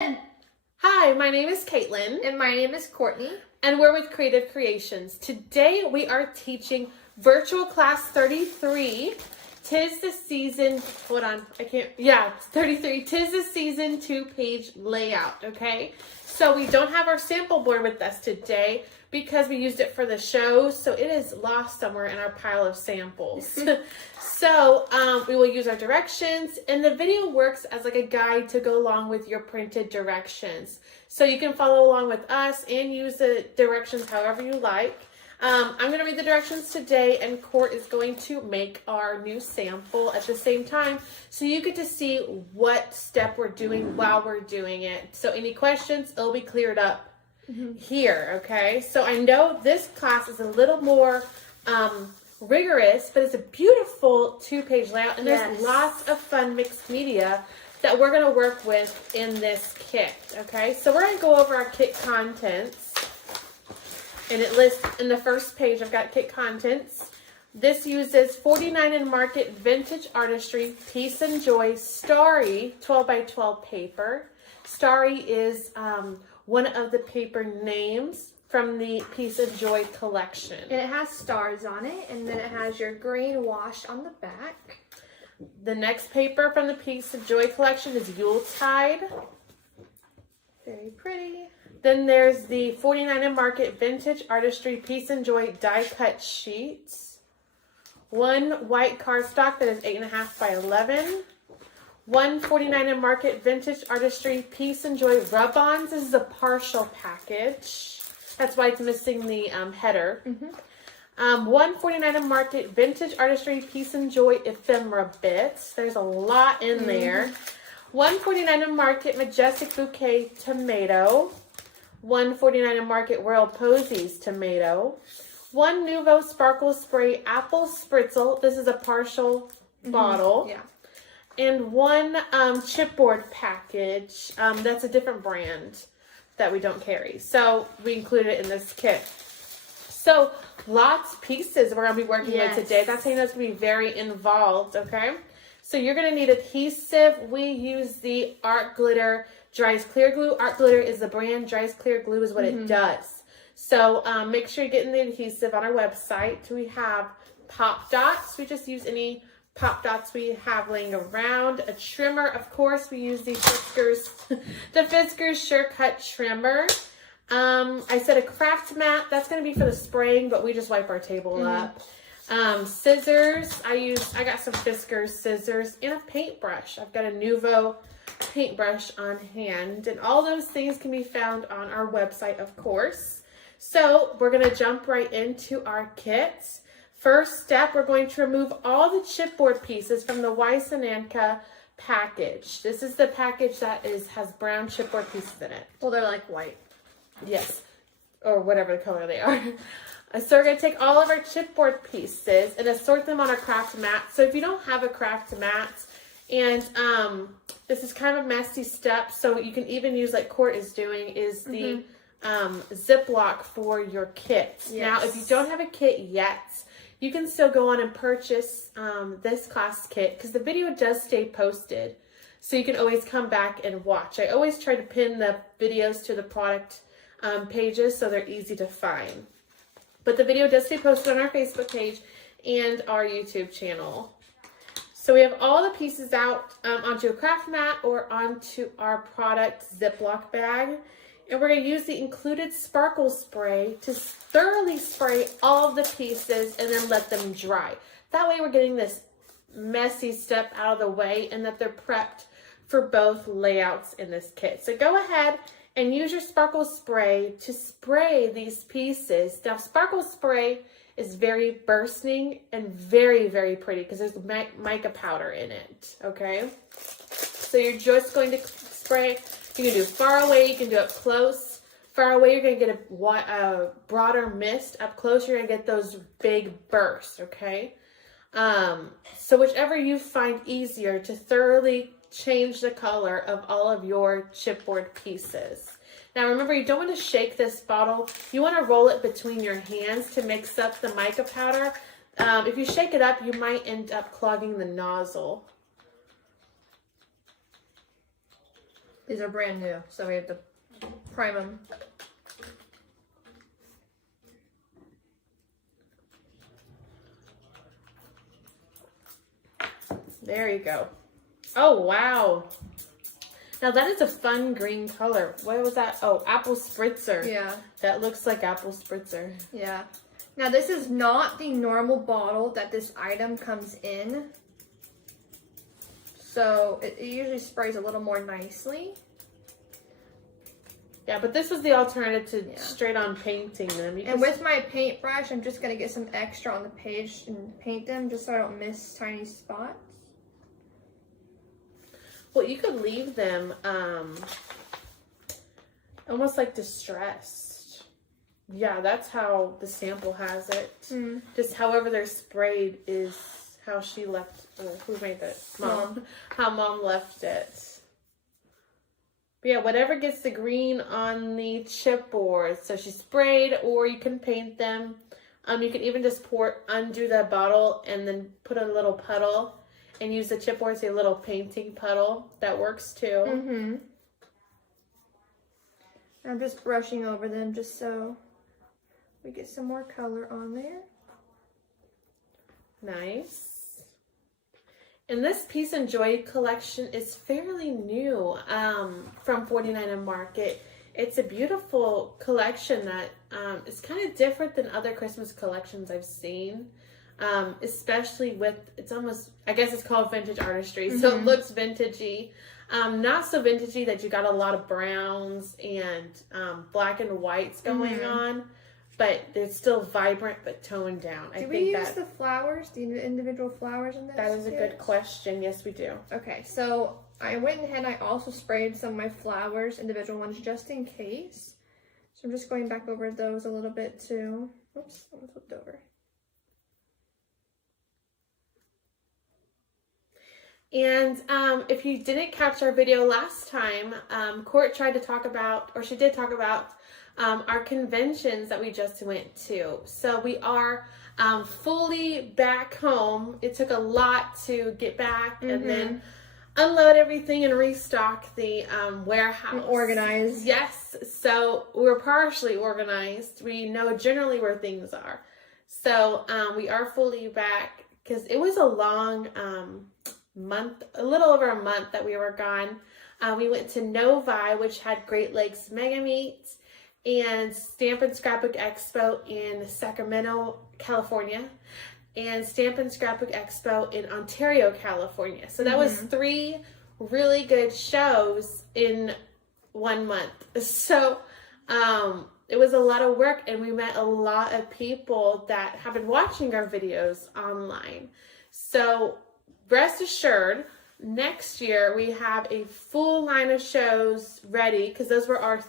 Hi, my name is Caitlin. And my name is Courtney. And we're with Creative Creations. Today we are teaching Virtual Class 33. 'Tis the season, hold on, it's 33. 'Tis the season 2-page layout, okay? So we don't have our sample board with us today because we used it for the show, so it is lost somewhere in our pile of samples. So we will use our directions, and the video works as like a guide to go along with your printed directions. So you can follow along with us and use the directions however you like. I'm going to read the directions today, and Court is going to make our new sample at the same time, so you get to see what step we're doing while we're doing it. So any questions, it'll be cleared up here, okay? So I know this class is a little more rigorous, but it's a beautiful 2-page layout, and there's lots of fun mixed media that we're going to work with in this kit, okay? So we're going to go over our kit contents. And it lists in the first page, I've got kit contents. This uses 49 and Market Vintage Artistry Peace and Joy Starry 12 by 12 paper. Starry is one of the paper names from the Peace and Joy collection. And it has stars on it, and then it has your green wash on the back. The next paper from the Peace and Joy collection is Yuletide. Very pretty. Then there's the 49 and Market Vintage Artistry Peace and Joy die cut sheets. One white cardstock that is 8.5 by 11. One 49 and Market Vintage Artistry Peace and Joy rub-ons. This is a partial package. That's why it's missing the header. One 49 and Market Vintage Artistry Peace and Joy ephemera bits. There's a lot in there. One 49 and Market Majestic Bouquet tomato. One 49 and Market Royal Posies tomato. One Nouveau Sparkle Spray apple spritzel. This is a partial bottle. Yeah. And one chipboard package. That's a different brand that we don't carry. So we included it in this kit. So lots of pieces we're going to be working with today. That's how you know it's going to be very involved, okay? So you're going to need adhesive. We use the Art Glitter Dries Clear Glue. Art Glitter is the brand. Dries Clear Glue is what it does. So make sure you're getting the adhesive on our website. We have pop dots. We just use any pop dots we have laying around. A trimmer, of course. We use the Fiskars, the Fiskars Sure Cut Trimmer. I said a craft mat. That's going to be for the spraying, but we just wipe our table up. Scissors. I got some Fiskars scissors and a paintbrush. I've got a Nouveau paintbrush on hand, and all those things can be found on our website, of course. So we're going to jump right into our kit. First step, we're going to remove all the chipboard pieces from the Weiss and Anka package. This is the package that has brown chipboard pieces in it. Well, they're like white. Yes, or whatever the color they are. So we're going to take all of our chipboard pieces and assort them on our craft mat. So if you don't have a craft mat, and this is kind of a messy step, so you can even use, like Court is doing, is the Ziploc for your kit. Now, if you don't have a kit yet, you can still go on and purchase this class kit, because the video does stay posted. So you can always come back and watch. I always try to pin the videos to the product pages so they're easy to find. But the video does stay posted on our Facebook page and our YouTube channel. So we have all the pieces out onto a craft mat or onto our product Ziploc bag. And we're going to use the included sparkle spray to thoroughly spray all of the pieces and then let them dry. That way we're getting this messy step out of the way and that they're prepped for both layouts in this kit. So go ahead and use your sparkle spray to spray these pieces. Now, sparkle spray is very bursting and very, very pretty because there's mica powder in it, okay? So you're just going to spray. You can do far away, you can do it close. Far away, you're going to get a broader mist. Up close, you're going to get those big bursts, okay? So whichever you find easier to thoroughly change the color of all of your chipboard pieces. Now remember, you don't want to shake this bottle. You want to roll it between your hands to mix up the mica powder. If you shake it up, you might end up clogging the nozzle. These are brand new, so we have to prime them. There you go. Oh, wow. Now that is a fun green color. What was that? Oh, apple spritzer. Yeah. That looks like apple spritzer. Yeah. Now this is not the normal bottle that this item comes in. So it usually sprays a little more nicely. Yeah, but this was the alternative to straight on painting them. And with my paintbrush, I'm just going to get some extra on the page and paint them just so I don't miss tiny spots. Well, you could leave them almost like distressed. Yeah, that's how the sample has it. Mm. Just however they're sprayed is how she left. Who made that? Mom. How Mom left it. But yeah, whatever gets the green on the chipboard. So she sprayed, or you can paint them. You can even just undo the bottle and then put a little puddle and use the chipboard as a little painting puddle. That works too. Mm-hmm. I'm just brushing over them just so we get some more color on there. Nice. And this Peace and Joy collection is fairly new from 49 Market. It's a beautiful collection that is kind of different than other Christmas collections I've seen. Especially with, it's almost, I guess it's called vintage artistry. So it looks vintagey. Not so vintagey that you got a lot of browns and black and whites going on. But it's still vibrant but toned down. Do we use the flowers, the individual flowers in this? That is a good question. Yes, we do. Okay, so I went ahead and I also sprayed some of my flowers, individual ones, just in case. So I'm just going back over those a little bit too. Oops, I flipped over. And if you didn't catch our video last time, Court tried to talk about, or she did talk about, our conventions that we just went to. So we are fully back home. It took a lot to get back and then unload everything and restock the warehouse. And organize. Yes. So we're partially organized. We know generally where things are. So we are fully back because it was a long month, a little over a month that we were gone. We went to Novi, which had Great Lakes Mega Meets, and Stamp and Scrapbook Expo in Sacramento, California, and Stamp and Scrapbook Expo in Ontario, California. So that was 3 really good shows in 1 month. So it was a lot of work, and we met a lot of people that have been watching our videos online. So rest assured, next year we have a full line of shows ready, because those were our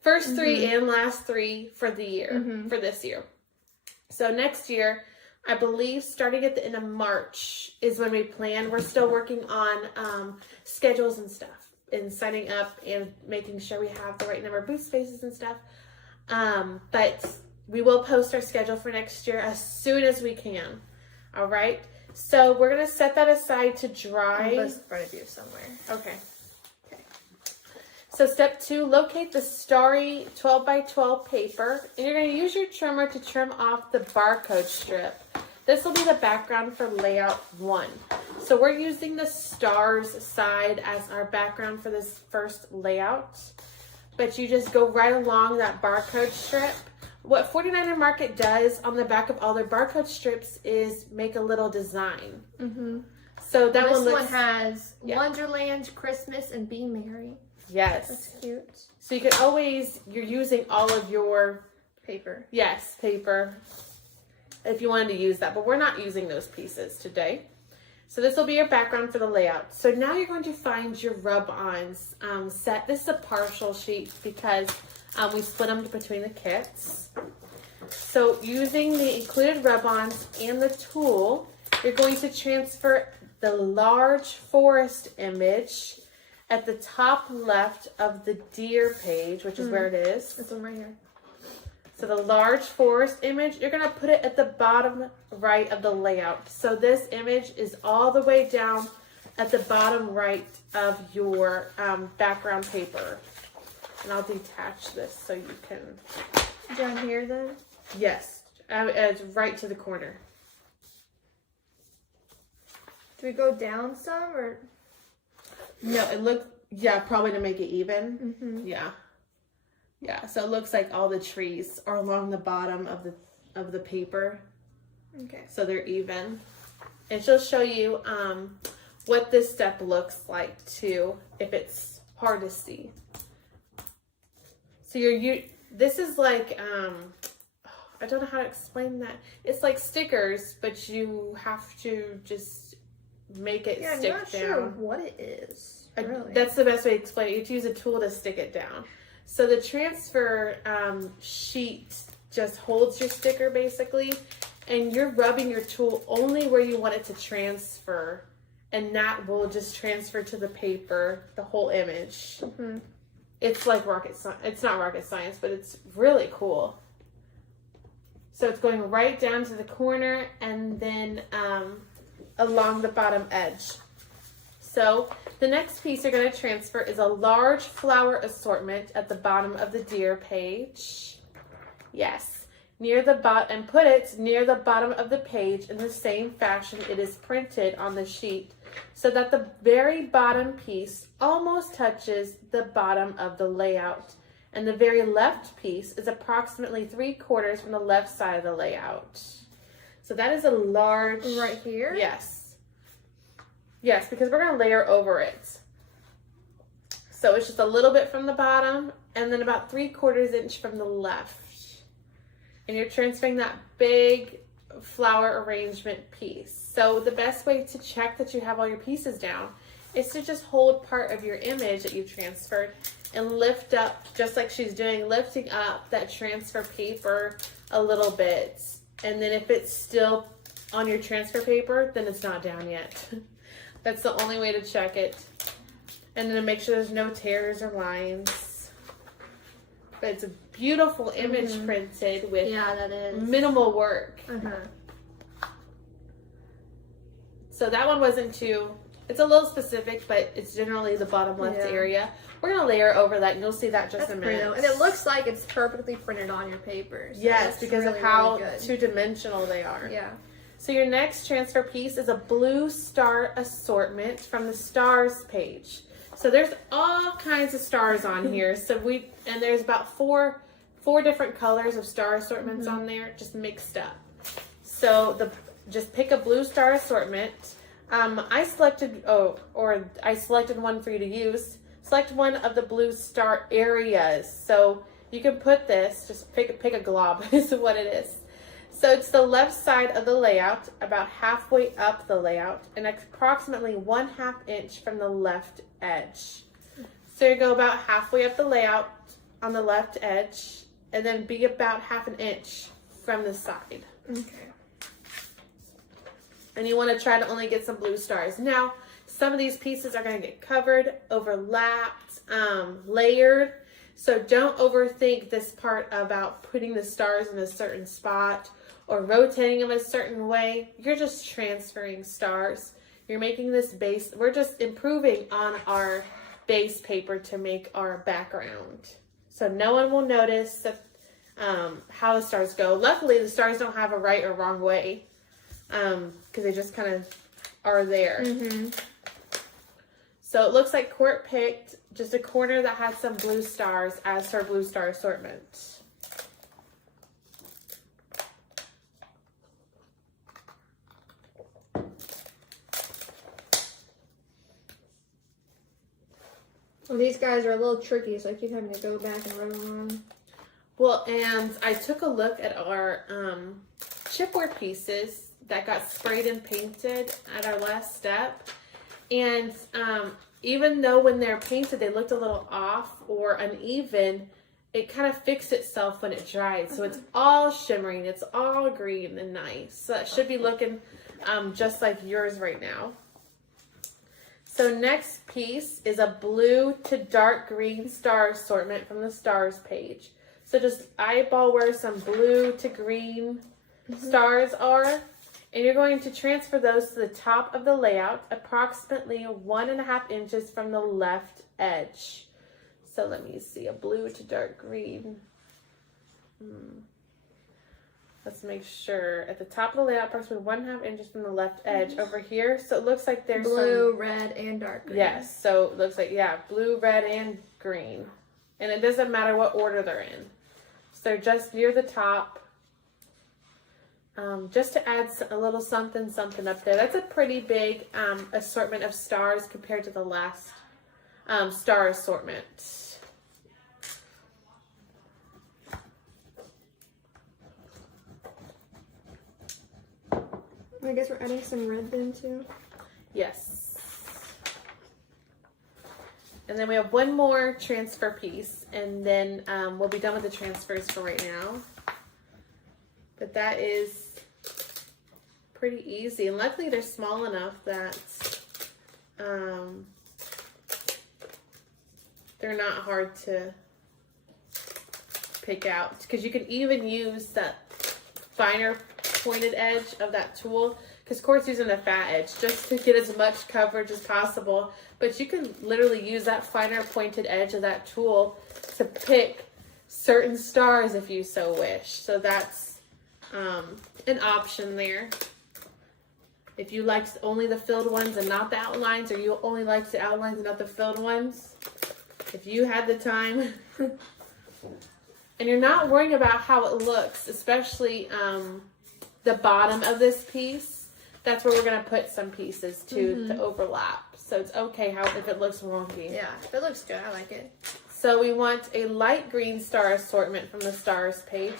first 3 and last 3 for the year, for this year. So next year, I believe starting at the end of March is when we plan. We're still working on schedules and stuff, and signing up and making sure we have the right number of booth spaces and stuff. But we will post our schedule for next year as soon as we can. All right. So we're going to set that aside to dry. It's in front of you somewhere. Okay. So step 2, locate the starry 12 by 12 paper, and you're going to use your trimmer to trim off the barcode strip. This will be the background for layout 1. So we're using the stars side as our background for this first layout, but you just go right along that barcode strip. What 49 Market does on the back of all their barcode strips is make a little design. So that this one one has Wonderland, Christmas, and Be Merry. Yes. That's cute. So you can always, you're using all of your paper. Yes, paper. If you wanted to use that, but we're not using those pieces today. So this will be your background for the layout. So now you're going to find your rub-ons set. This is a partial sheet because we split them between the kits. So using the included rub-ons and the tool, you're going to transfer the large forest image at the top left of the deer page, which is where it is. This one right here. So the large forest image, you're going to put it at the bottom right of the layout. So this image is all the way down at the bottom right of your background paper. And I'll detach this so you can... Down here then? Yes, it's right to the corner. Do we go down some or? No, it looks, yeah, probably to make it even. Mm-hmm. Yeah. Yeah, so it looks like all the trees are along the bottom of the paper. Okay. So they're even. And she'll show you what this step looks like too, if it's hard to see. So this is like, I don't know how to explain that. It's like stickers, but you have to just make it stick down. I'm not sure what it is, really. That's the best way to explain it. You have to use a tool to stick it down. So the transfer sheet just holds your sticker basically, and you're rubbing your tool only where you want it to transfer, and that will just transfer to the paper, the whole image. Mm-hmm. It's like rocket science. It's not rocket science, but it's really cool. So it's going right down to the corner and then along the bottom edge. So the next piece you're going to transfer is a large flower assortment at the bottom of the deer page. Yes, near the bottom, and put it near the bottom of the page in the same fashion it is printed on the sheet, so that the very bottom piece almost touches the bottom of the layout, and the very left piece is approximately 3/4 from the left side of the layout. So that is a large... Right here? Yes. Yes, because we're going to layer over it. So it's just a little bit from the bottom, and then about 3/4 inch from the left. And you're transferring that big flower arrangement piece. So the best way to check that you have all your pieces down is to just hold part of your image that you transferred and lift up, just like she's doing, lifting up that transfer paper a little bit. And then if it's still on your transfer paper, then it's not down yet. That's the only way to check it. And then to make sure there's no tears or lines. But it's a beautiful image printed with that is minimal work. Uh-huh. So that one wasn't too, it's a little specific, but it's generally the bottom left area. We're going to layer over that, and you'll see that just in a minute. Pretty, and it looks like it's perfectly printed on your paper. So yes, because really, of how really two-dimensional they are. Yeah. So your next transfer piece is a blue star assortment from the stars page. So there's all kinds of stars on here. And there's about four different colors of star assortments on there, just mixed up. So just pick a blue star assortment. I selected one for you to use. Select one of the blue star areas. So you can put this, just pick a glob is what it is. So it's the left side of the layout, about halfway up the layout, and approximately 1/2 inch from the left edge. So you go about halfway up the layout on the left edge, and then be about 1/2 inch from the side. Okay. And you want to try to only get some blue stars. Now, some of these pieces are going to get covered, overlapped, layered. So don't overthink this part about putting the stars in a certain spot or rotating them a certain way. You're just transferring stars. You're making this base. We're just improving on our base paper to make our background. So no one will notice how the stars go. Luckily, the stars don't have a right or wrong way because they just kind of are there. So it looks like Court picked just a corner that has some blue stars as her blue star assortment. Well, these guys are a little tricky, so I keep having to go back and rub them on. Well, and I took a look at our chipboard pieces that got sprayed and painted at our last step. And even though when they're painted, they looked a little off or uneven, it kind of fixed itself when it dried. So it's all shimmering. It's all green and nice. So it should be looking just like yours right now. So next piece is a blue to dark green star assortment from the stars page. So just eyeball where some blue to green stars are. And you're going to transfer those to the top of the layout, approximately 1.5 inches from the left edge. So let me see, a blue to dark green. Let's make sure at the top of the layout, approximately 1.5 inches from the left edge over here. So it looks like there's blue, red, and dark green. Yes, so it looks like, yeah, blue, red, and green. And it doesn't matter what order they're in. So they're just near the top. Just to add a little something up there. That's a pretty big assortment of stars compared to the last star assortment. I guess we're adding some red then too. Yes. And then we have one more transfer piece, and then we'll be done with the transfers for right now. But that is pretty easy, and luckily they're small enough that they're not hard to pick out, because you can even use that finer pointed edge of that tool, because Court's using a fat edge just to get as much coverage as possible, but you can literally use that finer pointed edge of that tool to pick certain stars if you so wish. So that's an option there. If you like only the filled ones and not the outlines, or you only like the outlines and not the filled ones, if you had the time and you're not worrying about how it looks, especially the bottom of this piece, that's where we're going to put some pieces to overlap. So it's okay if it looks wonky. Yeah, if it looks good, I like it. So we want a light green star assortment from the stars page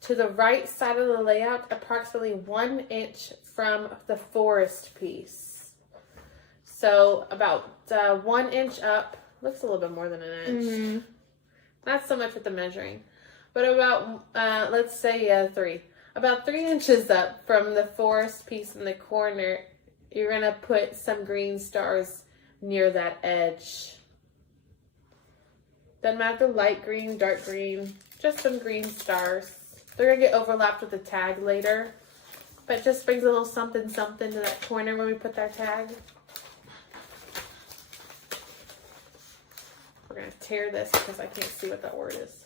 to the right side of the layout, approximately 1 inch from the forest piece. So about 1 inch up. Looks a little bit more than an inch. Not so much with the measuring. But about, let's say 3. About 3 inches up from the forest piece in the corner, you're going to put some green stars near that edge. Doesn't matter light green, dark green, just some green stars. They're going to get overlapped with the tag later, but just brings a little something to that corner when we put that tag. We're going to tear this because I can't see what that word is.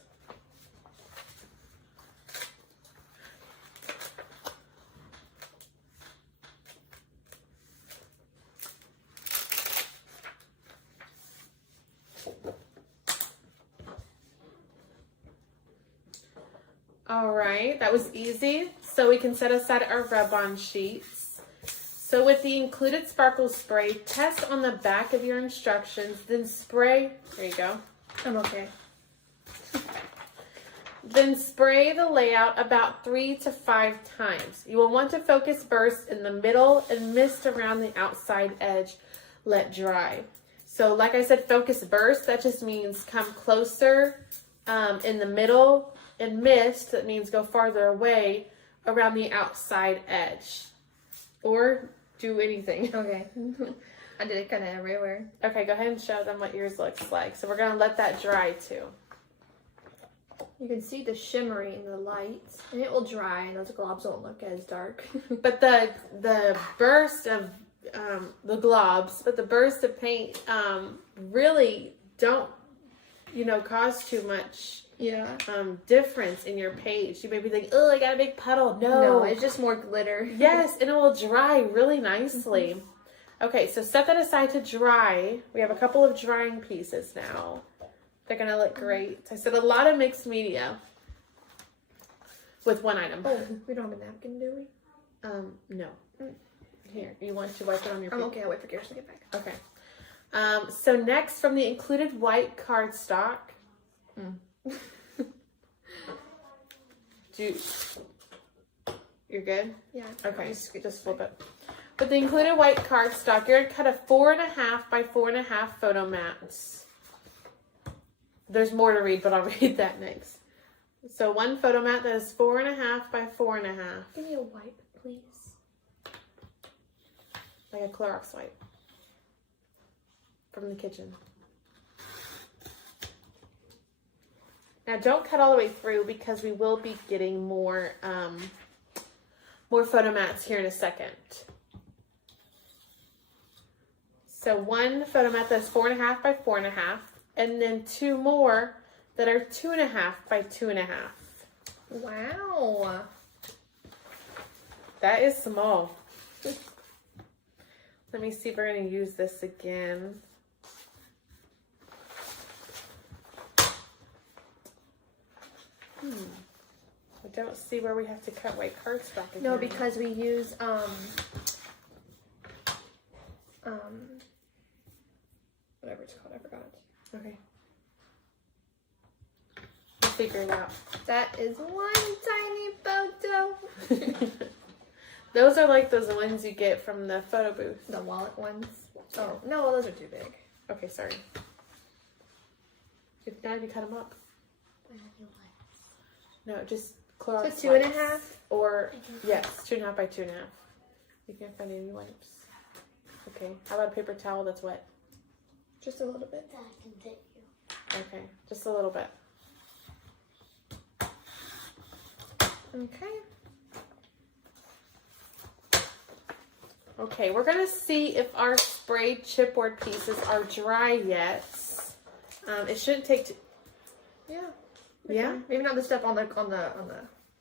All right, that was easy. So we can set aside our rub-on sheets. So with the included sparkle spray, test on the back of your instructions, then spray. There you go. I'm okay. Then spray the layout about 3 to 5 times. You will want to focus burst in the middle and mist around the outside edge. Let dry. So like I said, focus burst. That just means come closer in the middle, and mist, that means go farther away around the outside edge. Or do anything. Okay. I did it kind of everywhere. Okay, go ahead and show them what yours looks like. So we're going to let that dry too. You can see the shimmery in the light, and it will dry, and those globs won't look as dark. But the burst of the globs, but the burst of paint really don't, cause too much difference in your page. You may be thinking, oh, I got a big puddle. No, it's just more glitter. Yes, and it will dry really nicely. Okay, so set that aside to dry. We have a couple of drying pieces now. They're going to look great. I said a lot of mixed media with one item. Oh, we don't have a napkin, do we? No. Here, you want to wipe it on your I'm okay, I'll wait for Garrison to get back. Okay. So next, from the included white cardstock, you're good? Yeah. Okay, just flip it. With the included white cardstock, you're going to cut a 4.5 by 4.5 photo mats. There's more to read, but I'll read that next. So one photo mat that is 4.5 by 4.5. Give me a wipe, please. Like a Clorox wipe. From the kitchen. Now don't cut all the way through because we will be getting more more photo mats here in a second. So one photo mat that's 4.5 by 4.5, and then 2 more that are 2.5 by 2.5. Wow. That is small. Let me see if we're going to use this again. I don't see where we have to cut white cardstock again. No, because we use whatever it's called, I forgot. Okay. We'll figure it out. That is one tiny photo. Those are like those ones you get from the photo booth. The wallet ones. Oh no, those are too big. Okay, sorry. Now you cut them up. No, just Clorox. So 2.5? Or, yes, 2.5 by 2.5. You can't find any wipes. Okay, how about a paper towel that's wet? Just a little bit. That can fit you. Okay, just a little bit. Okay. Okay, we're gonna see if our sprayed chipboard pieces are dry yet. It shouldn't take. Yeah. Yeah. Maybe not the stuff on the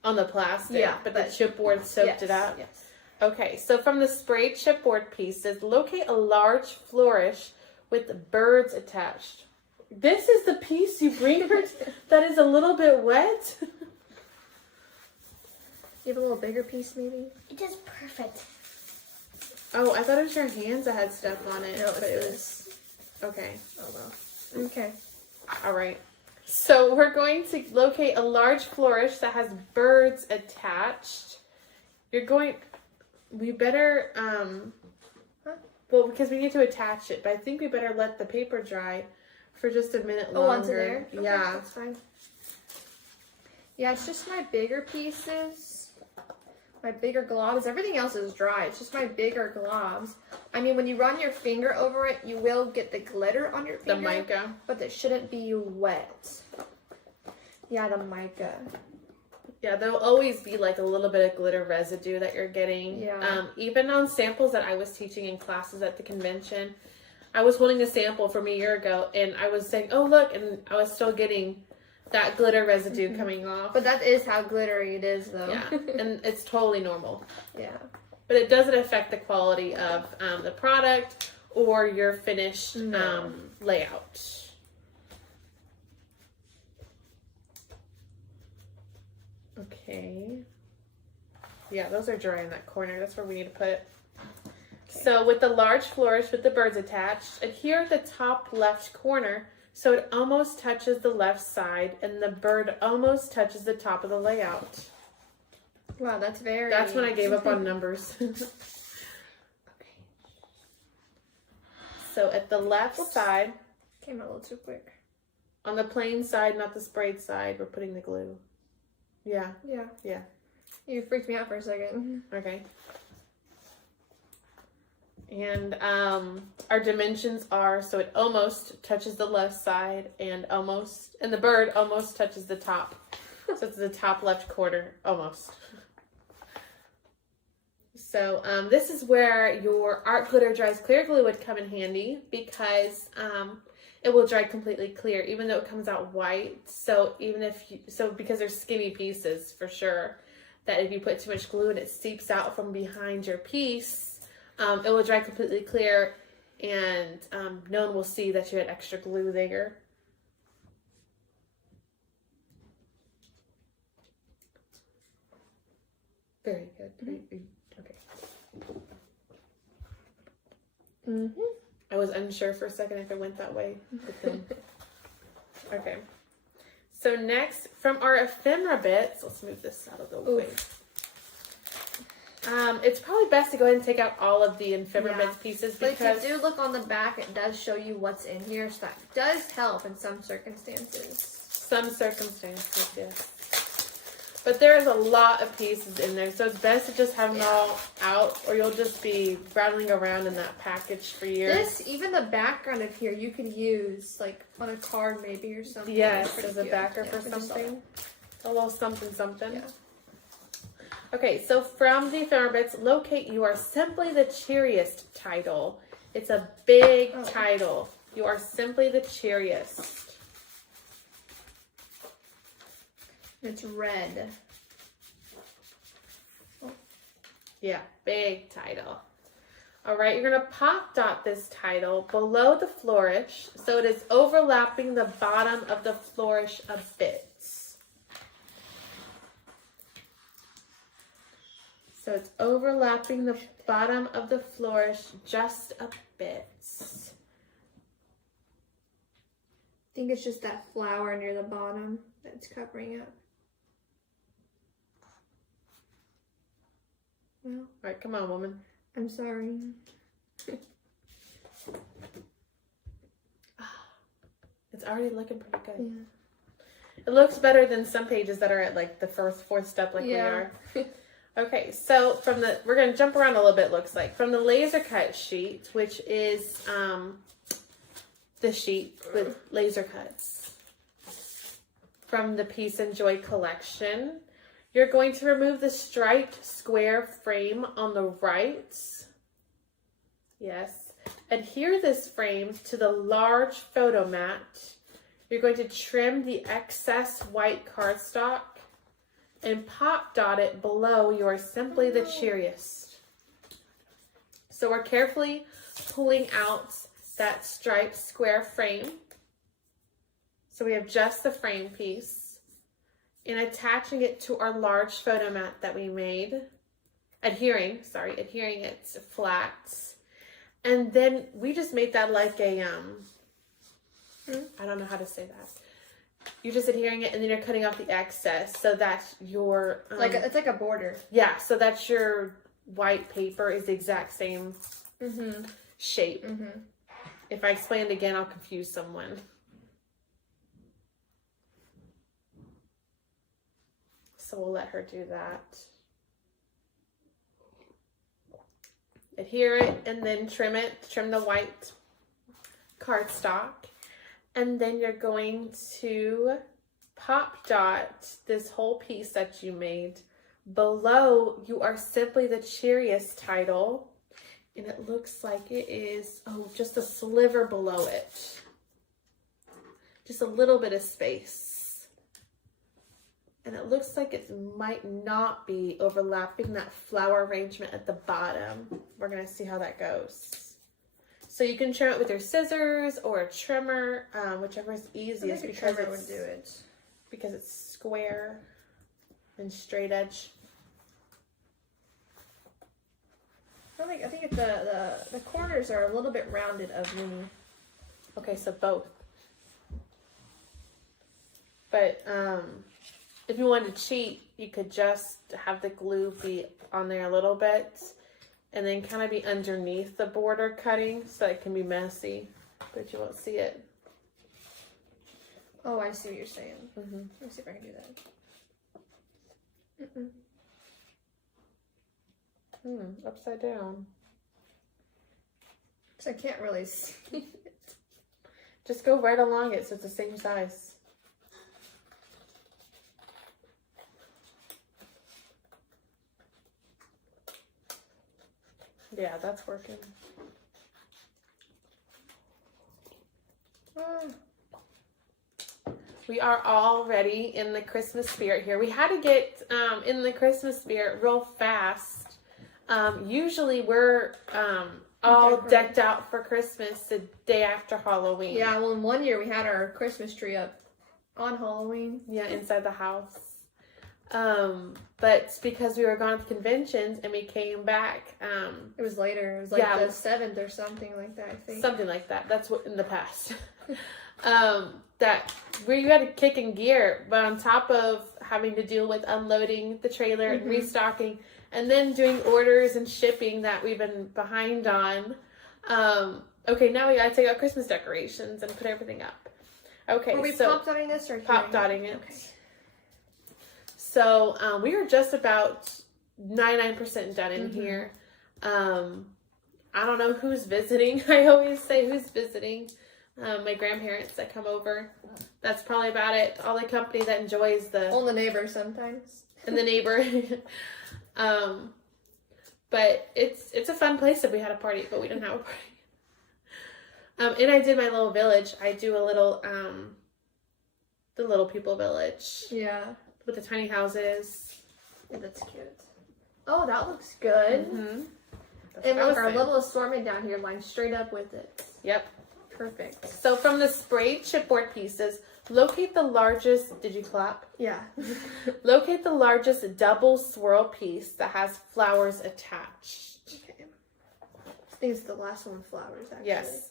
On the plastic. Yeah, but the but- chipboard soaked yes, it up. Yes. Okay, so from the sprayed chipboard pieces, locate a large flourish with birds attached. This is the piece you bring her that is a little bit wet. You have a little bigger piece, maybe? It is perfect. Oh, I thought it was your hands that had stuff on it. No, but it was. Okay. Oh well. Okay. All right. So we're going to locate a large flourish that has birds attached. We better, well, because we need to attach it, but I think we better let the paper dry for just a minute longer. Oh, onto there? Okay, Yeah. that's fine. Yeah, it's just my bigger pieces. My bigger globs. Everything else is dry. It's just my bigger globs. I mean, when you run your finger over it, you will get the glitter on your The finger. mica. But it shouldn't be wet. Yeah, the mica. Yeah, there'll always be like a little bit of glitter residue that you're getting. Yeah. Even on samples that I was teaching in classes at the convention, I was holding a sample from a year ago and I was saying, oh, look, and I was still getting that glitter residue coming off. But that is how glittery it is, though. Yeah, and it's totally normal. Yeah. But it doesn't affect the quality of the product or your finished No. layout. Okay. Yeah, those are dry in that corner. That's where we need to put it. Okay. So with the large flourish with the birds attached, adhere at the top left corner so it almost touches the left side and the bird almost touches the top of the layout. Wow, that's very... That's when I gave up on numbers. Okay. So at the left side, Came out a little too quick. on the plain side, not the sprayed side, we're putting the glue. Yeah, Yeah. yeah. You freaked me out for a second. Okay. And our dimensions are, so it almost touches the left side and the bird almost touches the top. So it's the top left corner, almost. So this is where your art glitter dries clear glue would come in handy because it will dry completely clear, even though it comes out white. So because they're skinny pieces for sure, that if you put too much glue and it seeps out from behind your piece, it will dry completely clear and no one will see that you had extra glue there. Very good. Okay. Mm-hmm. I was unsure for a second if it went that way. But then... Okay. So next, from our ephemera bits, let's move this out of the way. It's probably best to go ahead and take out all of the ephemera bits pieces because... But if you do look on the back, it does show you what's in here, so that does help in some circumstances. Some circumstances, yes. But there is a lot of pieces in there, so it's best to just have them all out, or you'll just be rattling around in that package for years. Even the background of here, you could use, like, on a card maybe or something. Yes, Pretty as a cute. backer Yeah, for I just saw something. A little something something. Yeah. Okay, so from the ephemera bits, locate You Are Simply the Cheeriest title. It's a big title. You Are Simply the Cheeriest. It's red. Yeah, big title. All right, you're going to pop dot this title below the flourish, so it is overlapping the bottom of the flourish a bit. So it's overlapping the bottom of the flourish just a bit. I think it's just that flower near the bottom that's covering up. Well, All right, come on, woman. I'm sorry. It's already looking pretty good. Yeah. It looks better than some pages that are at like the fourth step like we are. Okay, so we're going to jump around a little bit, looks like. From the laser cut sheet, which is the sheet with laser cuts. From the Peace and Joy collection, you're going to remove the striped square frame on the right. Yes. Adhere this frame to the large photo mat. You're going to trim the excess white cardstock and pop dot it below You Are Simply the Cheeriest. So we're carefully pulling out that striped square frame. So we have just the frame piece and attaching it to our large photo mat that we made. Adhering it flat. And then we just made that like a, I don't know how to say that. You're just adhering it and then you're cutting off the excess so that your... it's like a border. Yeah, so that your white paper is the exact same shape. Mm-hmm. If I explain it again, I'll confuse someone. So we'll let her do that. Adhere it and then trim it. Trim the white cardstock. And then you're going to pop dot this whole piece that you made below You Are Simply the Cheeriest title. And it looks like it is, just a sliver below it. Just a little bit of space. And it looks like it might not be overlapping that flower arrangement at the bottom. We're going to see how that goes. So you can trim it with your scissors or a trimmer, whichever is easiest, because trimmer would do it. Because it's square and straight edge. I think the corners are a little bit rounded of Winnie. Okay, so both. But if you wanted to cheat, you could just have the glue be on there a little bit and then kind of be underneath the border cutting so it can be messy, but you won't see it. Oh, I see what you're saying. Mm-hmm. Let me see if I can do that. Upside down. Because I can't really see it. Just go right along it so it's the same size. Yeah, that's working. We are already in the Christmas spirit here. We had to get in the Christmas spirit real fast. Usually we're all decked out for Christmas the day after Halloween. Yeah, well, in one year we had our Christmas tree up on Halloween. Yeah, inside the house. But because we were gone to conventions and we came back, it was later. It was like the 7th or something like that, I think. Something like that. That's what in the past. That we had to kick in gear, but on top of having to deal with unloading the trailer and restocking, and then doing orders and shipping that we've been behind on. Okay, now we gotta take out Christmas decorations and put everything up. Okay, Were we pop dotting this or pop dotting it? Okay. So we were just about 99% done in here. I don't know who's visiting. I always say who's visiting. My grandparents that come over. That's probably about it. All the company that enjoys the... All the neighbors sometimes. and the neighbor. But it's a fun place if we had a party, but we didn't have a party. And I did my little village. I do a little, the little people village. Yeah. With the tiny houses. Yeah, that's cute. Oh, that looks good. Mm-hmm. And look, our little assortment down here lines straight up with it. Yep. Perfect. So from the sprayed chipboard pieces, locate the largest, did you clap? Yeah. Locate the largest double swirl piece that has flowers attached. Okay. I think it's the last one, flowers, actually. Yes.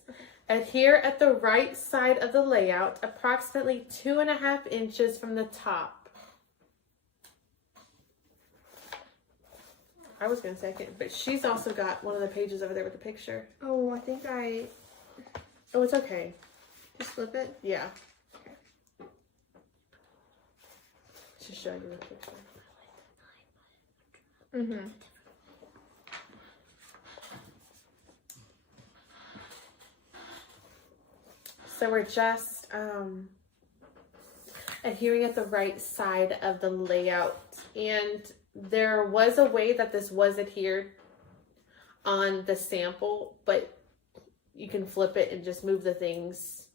Adhere at the right side of the layout, approximately 2.5 inches from the top. I was going to say, but she's also got one of the pages over there with the picture. Oh, I think I... Oh, it's okay. Just flip it? Yeah. To show you the picture. Mm-hmm. So we're just adhering at the right side of the layout. And there was a way that this was adhered on the sample, but you can flip it and just move the things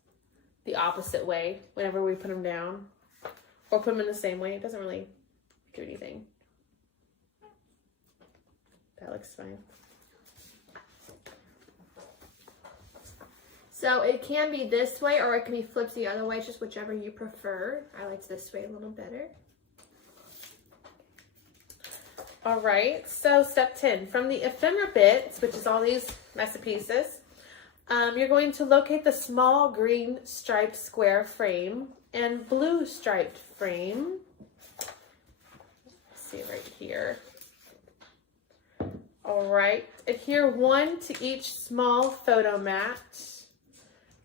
the opposite way whenever we put them down. Or put them in the same way. It doesn't really do anything. That looks fine. So it can be this way or it can be flipped the other way, just whichever you prefer. I like this way a little better. All right, so step 10. From the ephemera bits, which is all these messy pieces, you're going to locate the small green striped square frame and blue striped frame. Let's see right here. All right, adhere one to each small photo mat.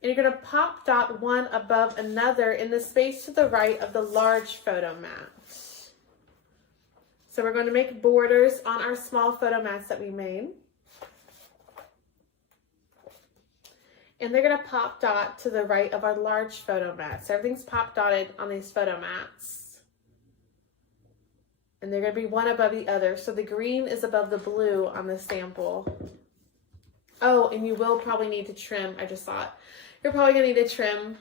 And you're going to pop dot one above another in the space to the right of the large photo mat. So we're going to make borders on our small photo mats that we made. And they're going to pop dot to the right of our large photo mat. So everything's pop dotted on these photo mats. And they're going to be one above the other. So the green is above the blue on the sample. Oh, and you will probably need to trim. I just thought. You're probably going to need to trim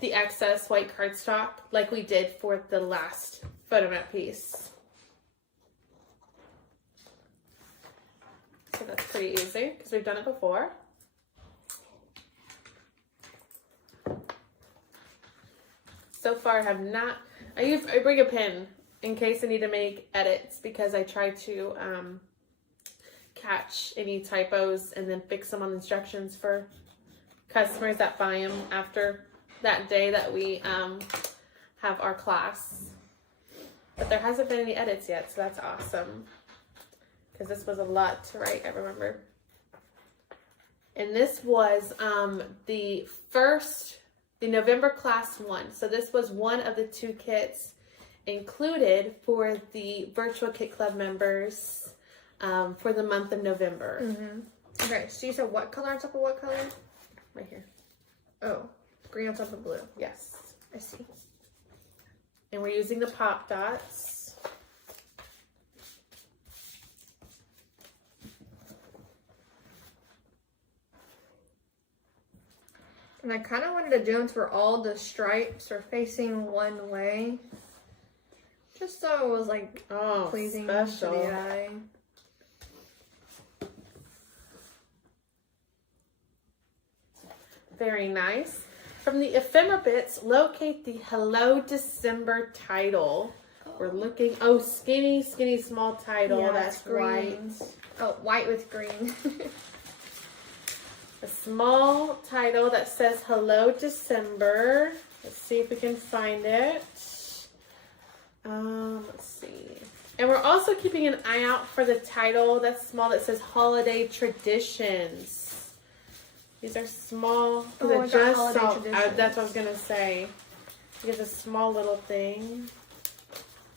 the excess white cardstock like we did for the last photo mat piece. So that's pretty easy because we've done it before. So far I have not, I bring a pen in case I need to make edits because I try to catch any typos and then fix them on instructions for customers that buy them after that day that we have our class. But there hasn't been any edits yet, so that's awesome. Because this was a lot to write, I remember. And this was the November class one. So this was one of the 2 kits included for the virtual kit club members for the month of November. Mm-hmm. Okay, so you said what color on top of what color? Right here. Oh, green on top of blue. Yes. I see. And we're using the pop dots. And I kind of wanted to do them where all the stripes are facing one way. Just so it was like pleasing to the eye. Very nice. From the ephemera bits, locate the Hello December title. We're looking, skinny, small title. Yeah, that's green. white. Oh, white with green. A small title that says Hello December. Let's see if we can find it. Let's see. And we're also keeping an eye out for the title that's small that says Holiday Traditions. These are small. Oh, I just Holiday saw. Traditions. That's what I was gonna say. It's a small little thing.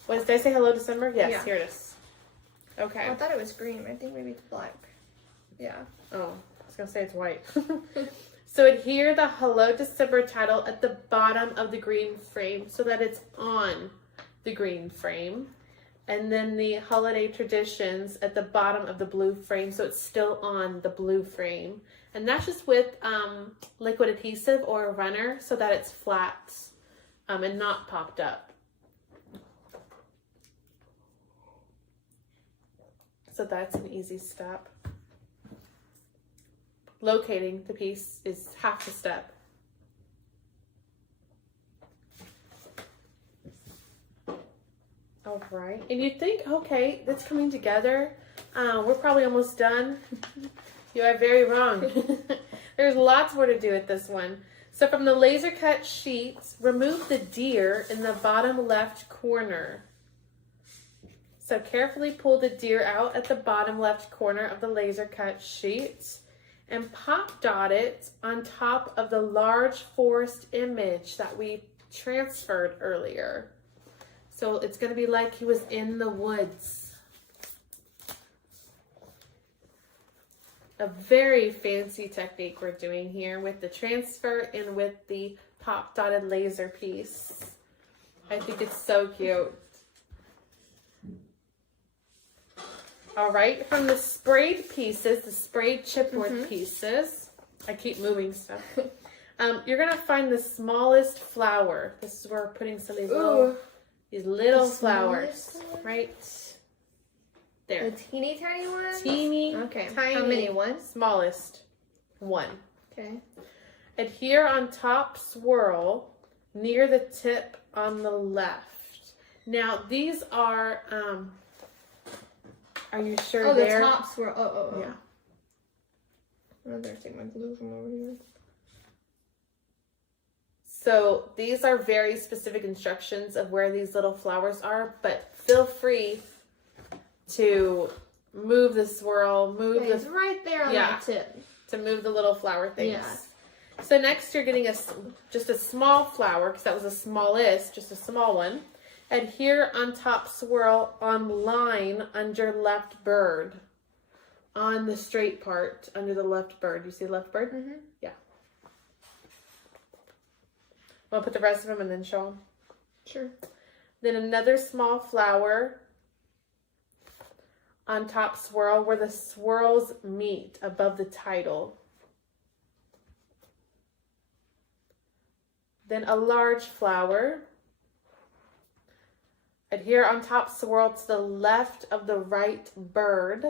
Did I say Hello December? Yes, Yeah. here it is. Okay. Oh, I thought it was green. I think maybe it's black. Yeah. Oh, I was gonna say it's white. So adhere the Hello December title at the bottom of the green frame so that it's on the green frame. And then the holiday traditions at the bottom of the blue frame, so it's still on the blue frame. And that's just with liquid adhesive or a runner so that it's flat and not popped up. So that's an easy step. Locating the piece is half the step. All right, and you think, okay, that's coming together. We're probably almost done. You are very wrong. There's lots more to do with this one. So from the laser cut sheets, remove the deer in the bottom left corner. So carefully pull the deer out at the bottom left corner of the laser cut sheet and pop dot it on top of the large forest image that we transferred earlier. So it's going to be like he was in the woods. A very fancy technique we're doing here with the transfer and with the pop dotted laser piece. I think it's so cute. All right, from the sprayed pieces, the sprayed chipboard pieces, I keep moving stuff. You're going to find the smallest flower. This is where we're putting some of these little flowers right there. The teeny tiny ones? Teeny, okay. tiny. How many ones? Smallest one. Okay. Adhere on top swirl near the tip on the left. Now these are you sure the top swirl. Oh. Yeah. I'm gonna take my glue from over here. So these are very specific instructions of where these little flowers are, but feel free to move the swirl, It's right there on that tip. To move the little flower things. Yeah. So next you're getting just a small flower, because that was the smallest, just a small one. Adhere on top swirl on line under left bird. On the straight part, under the left bird. You see the left bird? Mm-hmm. Yeah. I'll put the rest of them and then show them. Sure. Then another small flower on top swirl where the swirls meet above the title. Then a large flower. Adhere on top swirl to the left of the right bird.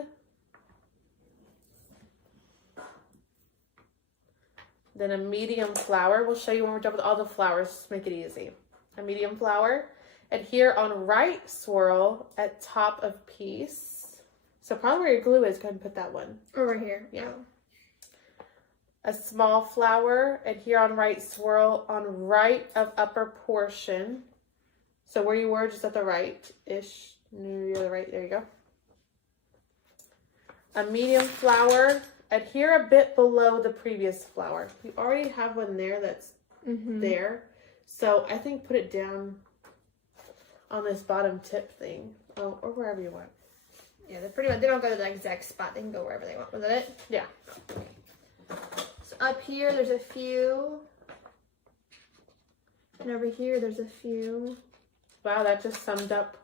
Then a medium flower. We'll show you when we're done with all the flowers, just make it easy. A medium flower. Adhere on right swirl at top of piece. So probably where your glue is, go ahead and put that one. Over here. Yeah. A small flower. Adhere on right swirl on right of upper portion. So where you were, just at the right-ish. Near the right, there you go. A medium flower. Adhere a bit below the previous flower. You already have one there that's there. So I think put it down on this bottom tip thing. Oh, or wherever you want. Yeah, they're pretty much, they don't go to the exact spot. They can go wherever they want. Was that it? Yeah. So up here, there's a few. And over here, there's a few. Wow, that just summed up.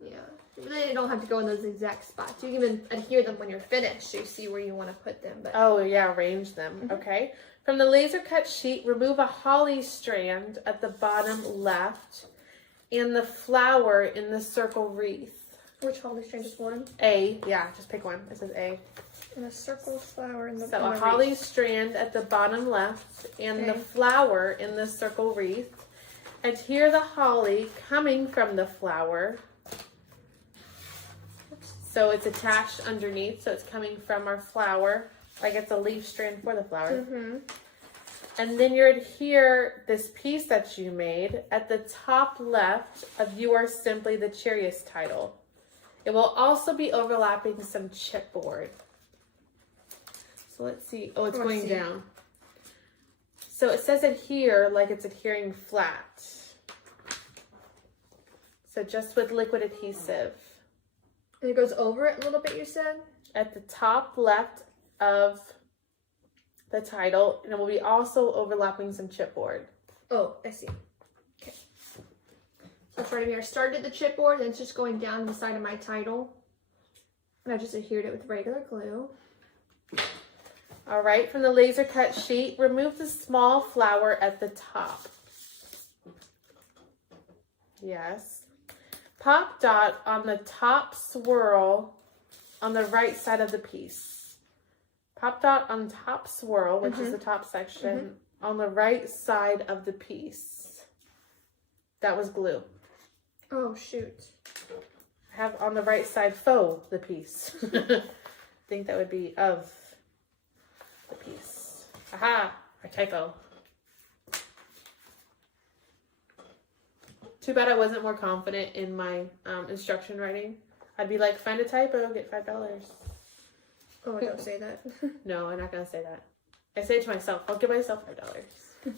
Yeah. They don't have to go in those exact spots. You can even adhere them when you're finished, so you see where you want to put them. But Oh, yeah, arrange them. Okay. From the laser cut sheet, remove a holly strand at the bottom left and the flower in the circle wreath. which holly strand is one? A, yeah, just pick one. It says A. And a circle flower in the So a holly strand at the bottom left and the flower in the circle wreath. Adhere the holly coming from the flower. So it's attached underneath, so it's coming from our flower. Like it's a leaf strand for the flower. And then you adhere this piece that you made at the top left of You Are Simply the Cheeriest title. It will also be overlapping some chipboard. So let's see. Oh, it's going down. So it says adhere like it's adhering flat. So just with liquid adhesive. And it goes over it a little bit, you said? At the top left of the title, and it will be also overlapping some chipboard. Oh, I see. Okay. So right here. I started the chipboard and it's just going down the side of my title. And I just adhered it with regular glue. All right, from the laser cut sheet, remove the small flower at the top. Yes. Pop dot on the top swirl on the right side of the piece. Pop dot on top swirl, which is the top section, on the right side of the piece. That was glue. Oh, shoot. Have on the right side faux the piece. I think that would be of the piece. Aha, a typo. Too bad I wasn't more confident in my instruction writing. I'd be like, find a typo, get $5. Oh, I don't say that. No, I'm not gonna say that. I say it to myself. I'll give myself $5.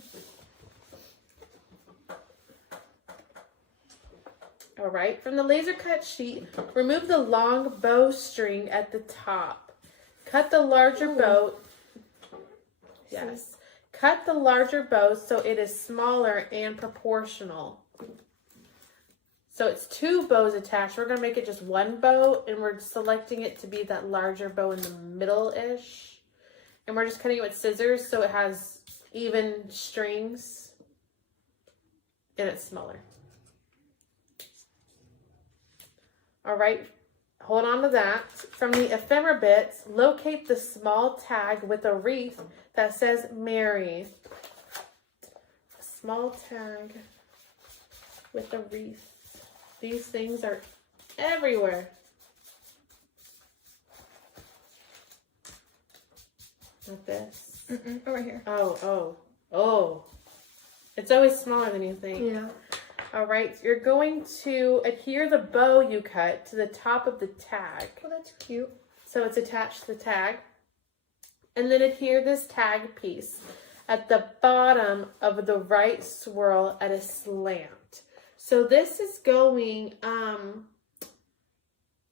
All right, from the laser cut sheet, remove the long bowstring at the top. Cut the larger bow. Yes. Cut the larger bow so it is smaller and proportional. So it's 2 bows attached. We're going to make it just 1 bow, and we're selecting it to be that larger bow in the middle-ish. And we're just cutting it with scissors so it has even strings and it's smaller. All right, hold on to that. From the ephemera bits, locate the small tag with a wreath that says Mary. A small tag with a wreath. These things are everywhere. Not this. Oh, right here. Oh. It's always smaller than you think. Yeah. All right, you're going to adhere the bow you cut to the top of the tag. Oh, that's cute. So it's attached to the tag. And then adhere this tag piece at the bottom of the right swirl at a slant. So this is going,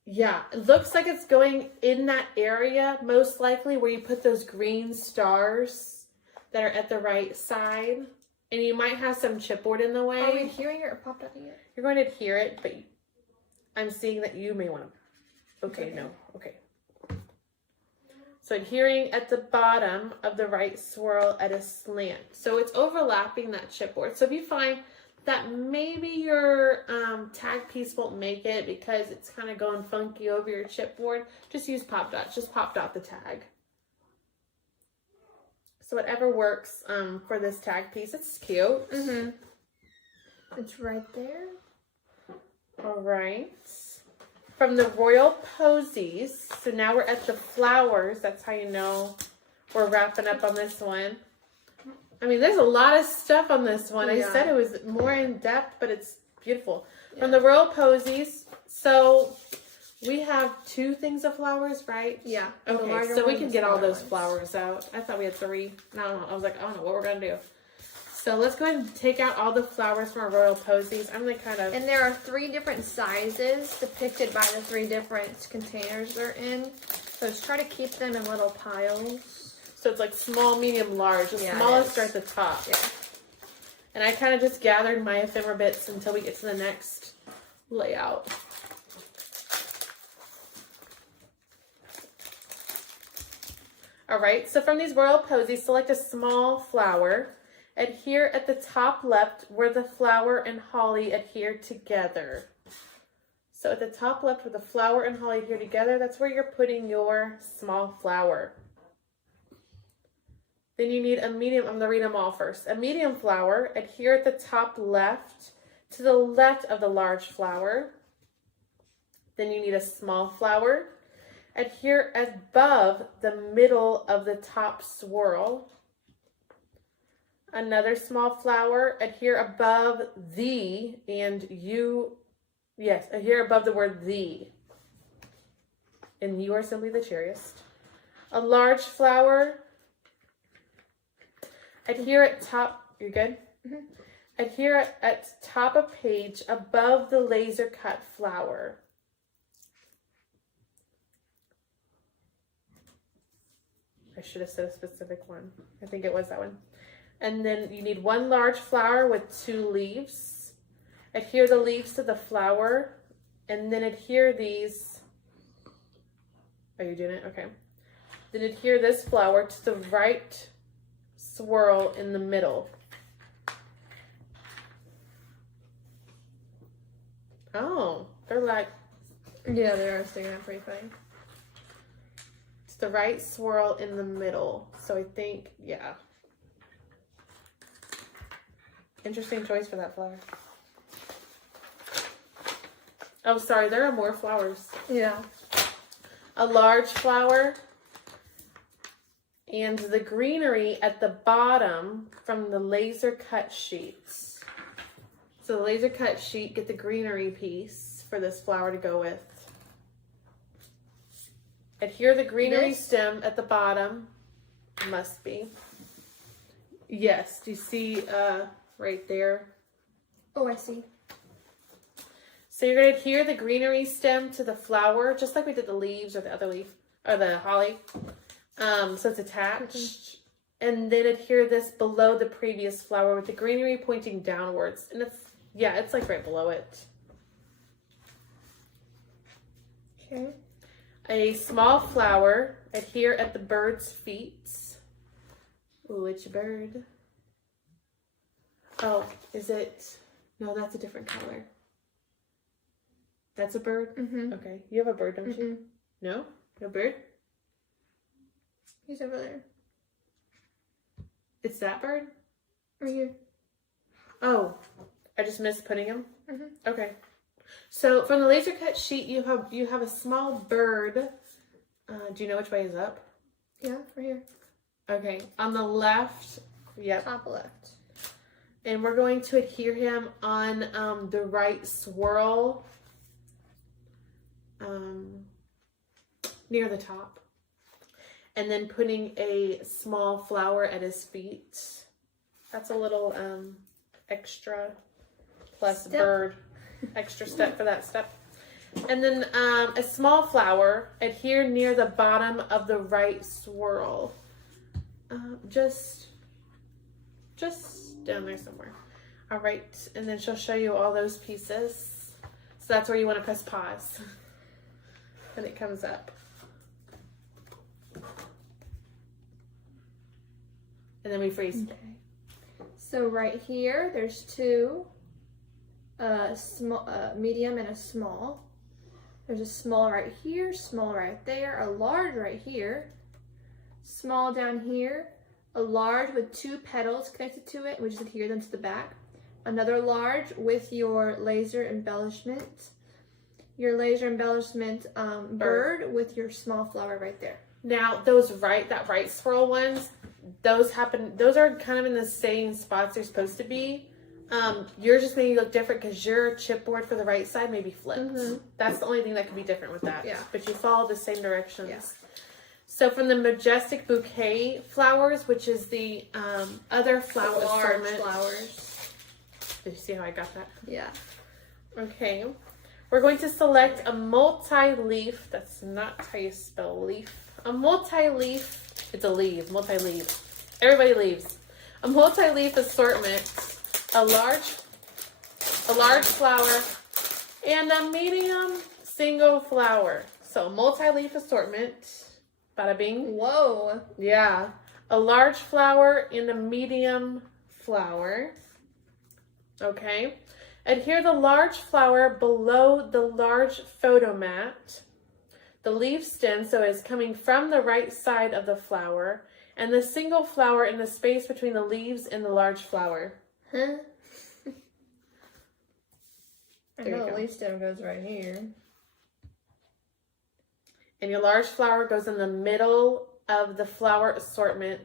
it looks like it's going in that area, most likely where you put those green stars that are at the right side. And you might have some chipboard in the way. Are we adhering it or pop dotting it? You're going to adhere it, but I'm seeing that you may want to. Okay. So adhering at the bottom of the right swirl at a slant. So it's overlapping that chipboard. So if you find that maybe your tag piece won't make it because it's kind of going funky over your chipboard, just use pop dots. Just pop dot the tag. So whatever works for this tag piece. It's cute. It's right there. All right. From the Royal Posies. So now we're at the flowers. That's how you know we're wrapping up on this one. I mean, there's a lot of stuff on this one. Yeah. I said it was more in depth, but it's beautiful. Yeah. From the Royal Posies. So we have 2 things of flowers, right? Yeah. Okay, so we can get all those flowers out. I thought we had 3. No, I was like, I don't know what we're going to do. So let's go ahead and take out all the flowers from our Royal Posies. I'm going to kind of... And there are 3 different sizes depicted by the 3 different containers they're in. So just try to keep them in little piles. So it's like small, medium, large. The smallest are at the top. Yeah. And I kind of just gathered my ephemera bits until we get to the next layout. All right, so from these Royal Posies, select a small flower. Adhere at the top left where the flower and holly adhere together. So at the top left where the flower and holly adhere together, that's where you're putting your small flower. Then you need a medium, I'm going to read them all first. A medium flower, adhere at the top left to the left of the large flower. Then you need a small flower. Adhere above the middle of the top swirl. Another small flower, adhere above the, and you, yes, adhere above the word the. And you are simply the cheeriest. A large flower, adhere at top, you're good? Adhere at top of page above the laser cut flower. I should have said a specific one. I think it was that one. And then you need 1 large flower with 2 leaves. Adhere the leaves to the flower, and then adhere these. Are you doing it? Okay. Then adhere this flower to the right swirl in the middle. Oh, they're like, Yeah, they are sticking out pretty funny. it's the right swirl in the middle. So I think, yeah. Interesting choice for that flower. Oh, sorry, there are more flowers. Yeah. A large flower and the greenery at the bottom from the laser cut sheets. So the laser cut sheet, get the greenery piece for this flower to go with. Adhere the greenery This? stem at the bottom. Must be. Yes, do you see right there? Oh, I see. So you're going to adhere the greenery stem to the flower, just like we did the leaves or the other leaf, or the holly. So it's attached. And then adhere this below the previous flower with the greenery pointing downwards. And it's like right below it. Okay. A small flower, adhere at the bird's feet. Ooh, which bird? Oh, is it? No, that's a different color. That's a bird? Mm-hmm. Okay. You have a bird, don't you? No? No bird? He's over there. It's that bird? Right here. Oh, I just missed putting him? Mm-hmm. Okay. So from the laser cut sheet, you have a small bird. Do you know which way is up? Yeah, right here. Okay. On the left, yep. Top left. And we're going to adhere him on the right swirl near the top. And then putting a small flower at his feet. That's a little extra plus Step. bird. Extra step for that step. And then a small flower adhere near the bottom of the right swirl. Just down there somewhere. All right, and then she'll show you all those pieces. So that's where you want to press pause. And it comes up. And then we freeze. Okay. So right here, there's two, small, medium and a small. There's a small right here, small right there, a large right here, small down here, a large with two petals connected to it. We just adhere them to the back. Another large with your laser embellishment. Your laser embellishment bird with your small flower right there. Now that right swirl ones, those are kind of in the same spots they're supposed to be. Yours just maybe look different because your chipboard for the right side may be flipped. Mm-hmm. That's the only thing that could be different with that. Yeah. But you follow the same directions. Yeah. So from the Majestic Bouquet flowers, which is the other flower Large assortment. flowers. Did you see how I got that? Yeah. Okay. We're going to select a multi-leaf. That's not how you spell leaf. A multi-leaf. It's a leaf. Multi-leaf. Everybody leaves. A multi-leaf assortment. A large flower and a medium single flower. So multi-leaf assortment. Bada bing. Whoa. Yeah. A large flower and a medium flower. Okay. Adhere the large flower below the large photo mat. The leaf stem, so it's coming from the right side of the flower. And the single flower in the space between the leaves and the large flower. Huh? I There you know the go. leaf stem goes right here. And your large flower goes in the middle of the flower assortment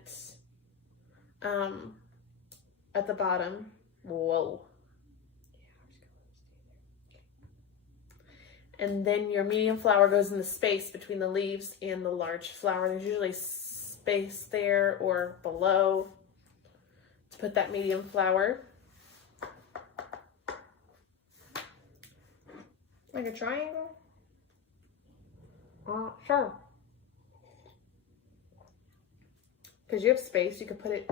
at the bottom. Whoa. And then your medium flower goes in the space between the leaves and the large flower. There's usually space there or below to put that medium flower. Like a triangle? Sure. Because you have space, you could put it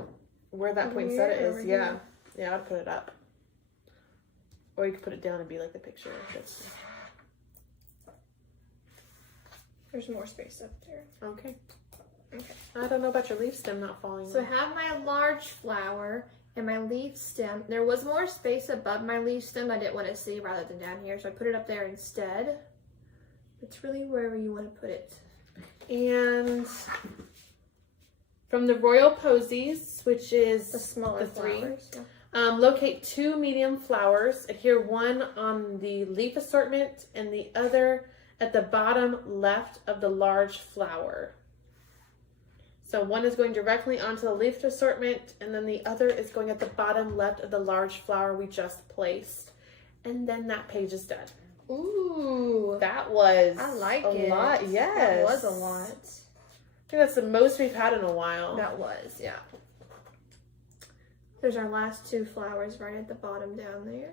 where that Over poinsettia here, is. over Yeah. here. Yeah, I'd put it up. Or you could put it down and be like the picture. There's more space up there. Okay. Okay. I don't know about your leaf stem not falling. So I have my large flower and my leaf stem. There was more space above my leaf stem I didn't want to see rather than down here, so I put it up there instead. It's really wherever you want to put it. And from the Royal Posies, which is The smaller the three, flowers. Yeah. locate 2 medium flowers. Adhere one on the leaf assortment and the other at the bottom left of the large flower. So one is going directly onto the leaf assortment, and then the other is going at the bottom left of the large flower we just placed. And then that page is done. Ooh. That was I like a it. lot. Yes. That was a lot. I think that's the most we've had in a while. That was, yeah. There's our last 2 flowers right at the bottom down there.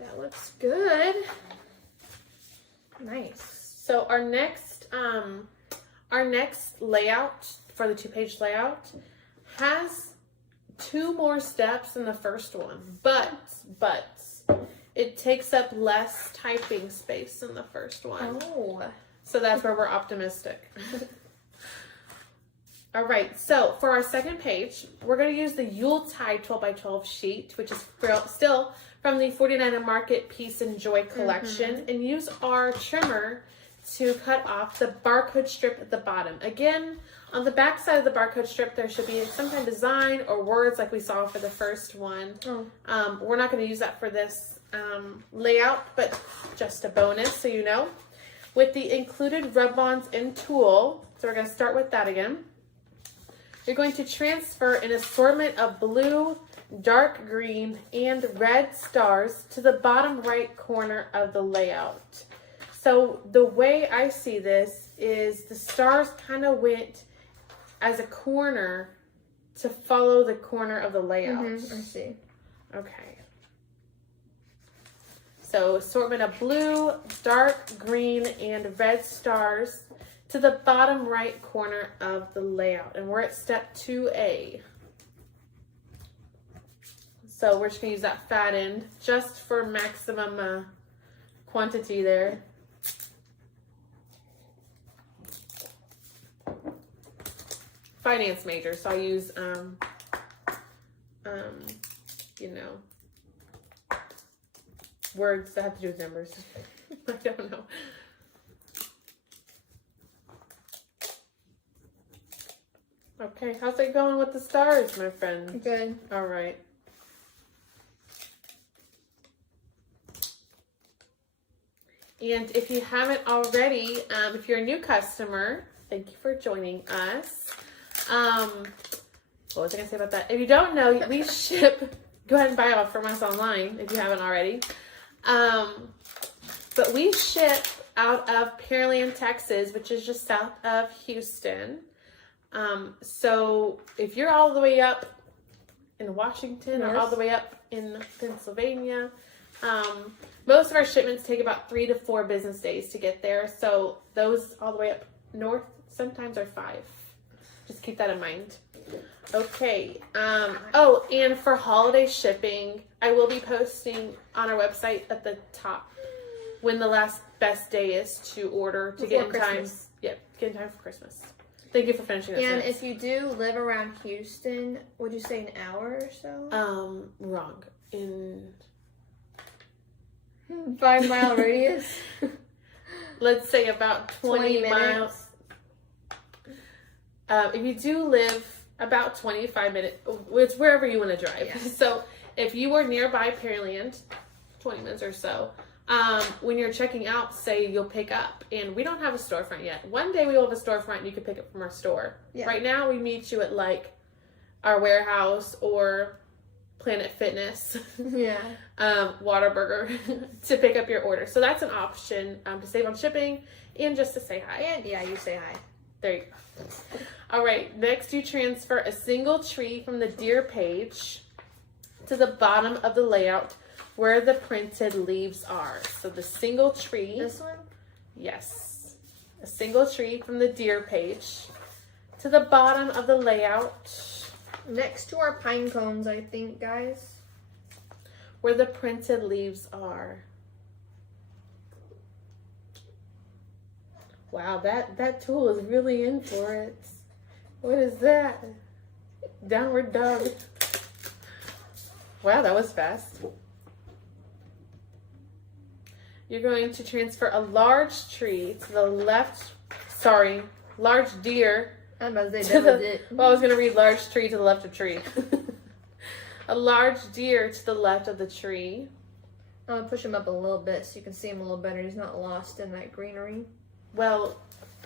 That looks good. Nice. So our next layout for the 2-page layout has 2 more steps than the first one, but it takes up less typing space than the first one. Oh. So that's where we're optimistic. All right, so for our second page, we're going to use the Yuletide 12x12 sheet, which is still from the 49 Market Peace and Joy collection, and use our trimmer to cut off the barcode strip at the bottom. Again, on the back side of the barcode strip, there should be some kind of design or words like we saw for the first one. Oh. We're not going to use that for this layout, but just a bonus so you know. With the included rub-ons and tool, so we're going to start with that again. You're going to transfer an assortment of blue, dark green, and red stars to the bottom right corner of the layout. So the way I see this is the stars kind of went as a corner to follow the corner of the layout. I see. Okay. So assortment of blue, dark green, and red stars to the bottom right corner of the layout. And we're at step 2A. So we're just going to use that fat end just for maximum quantity there. Finance major, so I use, you know, words that have to do with numbers. I don't know. Okay, how's it going with the stars, my friend? Good. All right. And if you haven't already, if you're a new customer, thank you for joining us. What was I going to say about that? If you don't know, we ship, go ahead and buy off from us online if you haven't already. But we ship out of Pearland, Texas, which is just south of Houston. So if you're all the way up in Washington or all the way up in Pennsylvania, most of our shipments take about 3 to 4 business days to get there. So those all the way up north sometimes are 5. Just keep that in mind. Okay. Oh, and for holiday shipping, I will be posting on our website at the top when the last best day is to order to get in time. Yep, get in time for Christmas. Thank you for finishing this. And if you do live around Houston, would you say an hour or so? Wrong. In 5 mile radius. Let's say about 20 miles. If you do live about 25 minutes, it's wherever you want to drive. Yeah. So if you were nearby Pearland, 20 minutes or so, when you're checking out, say you'll pick up, and we don't have a storefront yet. One day we will have a storefront and you can pick up from our store. Yeah. Right now we meet you at like our warehouse or Planet Fitness, Yeah. Whataburger to pick up your order. So that's an option to save on shipping and just to say hi. And yeah, you say hi. There you go. All right, next you transfer a single tree from the Dear page to the bottom of the layout where the printed leaves are. So the single tree. This one? Yes. A single tree from the Dear page to the bottom of the layout. Next to our pine cones, I think, guys. where the printed leaves are. Wow, that tool is really in for it. What is that? Downward dog. Wow, that was fast. You're going to transfer a large tree to the left, large deer. I'm about to say that was it. Well, I was going to read large tree to the left of tree. A large deer to the left of the tree. I'm going to push him up a little bit so you can see him a little better. He's not lost in that greenery. Well,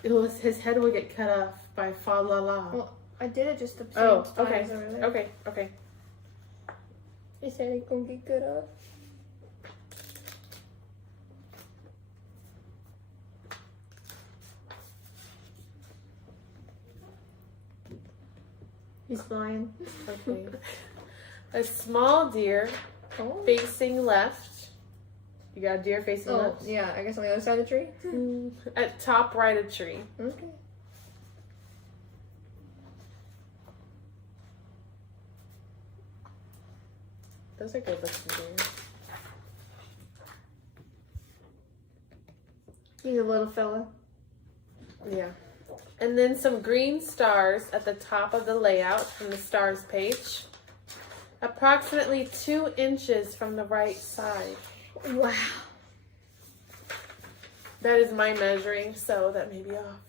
his head will get cut off by fa la la. Well, I did it just the same Oh, time okay. as over there. Okay. His head ain't going to get cut off. He's flying. Okay. A small deer Oh. facing left. You got a deer facing Oh, left? yeah. I guess on the other side of the tree. At top right of tree. Okay. Those are good looking deer. He's a little fella. Yeah. And then some green stars at the top of the layout from the stars page. Approximately 2 inches from the right side. Wow. That is my measuring, so that may be off.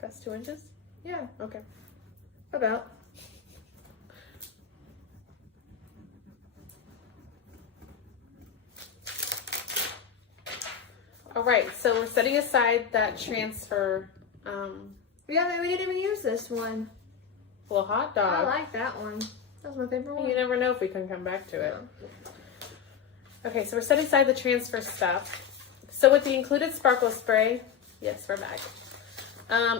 That's 2 inches? Yeah. Okay. About. All right, so we're setting aside that transfer. We didn't even use this one. Little hot I dog. like that one. That was my favorite one. You never know if we can come back to it. No. Okay, so we're setting aside the transfer stuff. So with the included sparkle spray, yes, we're back.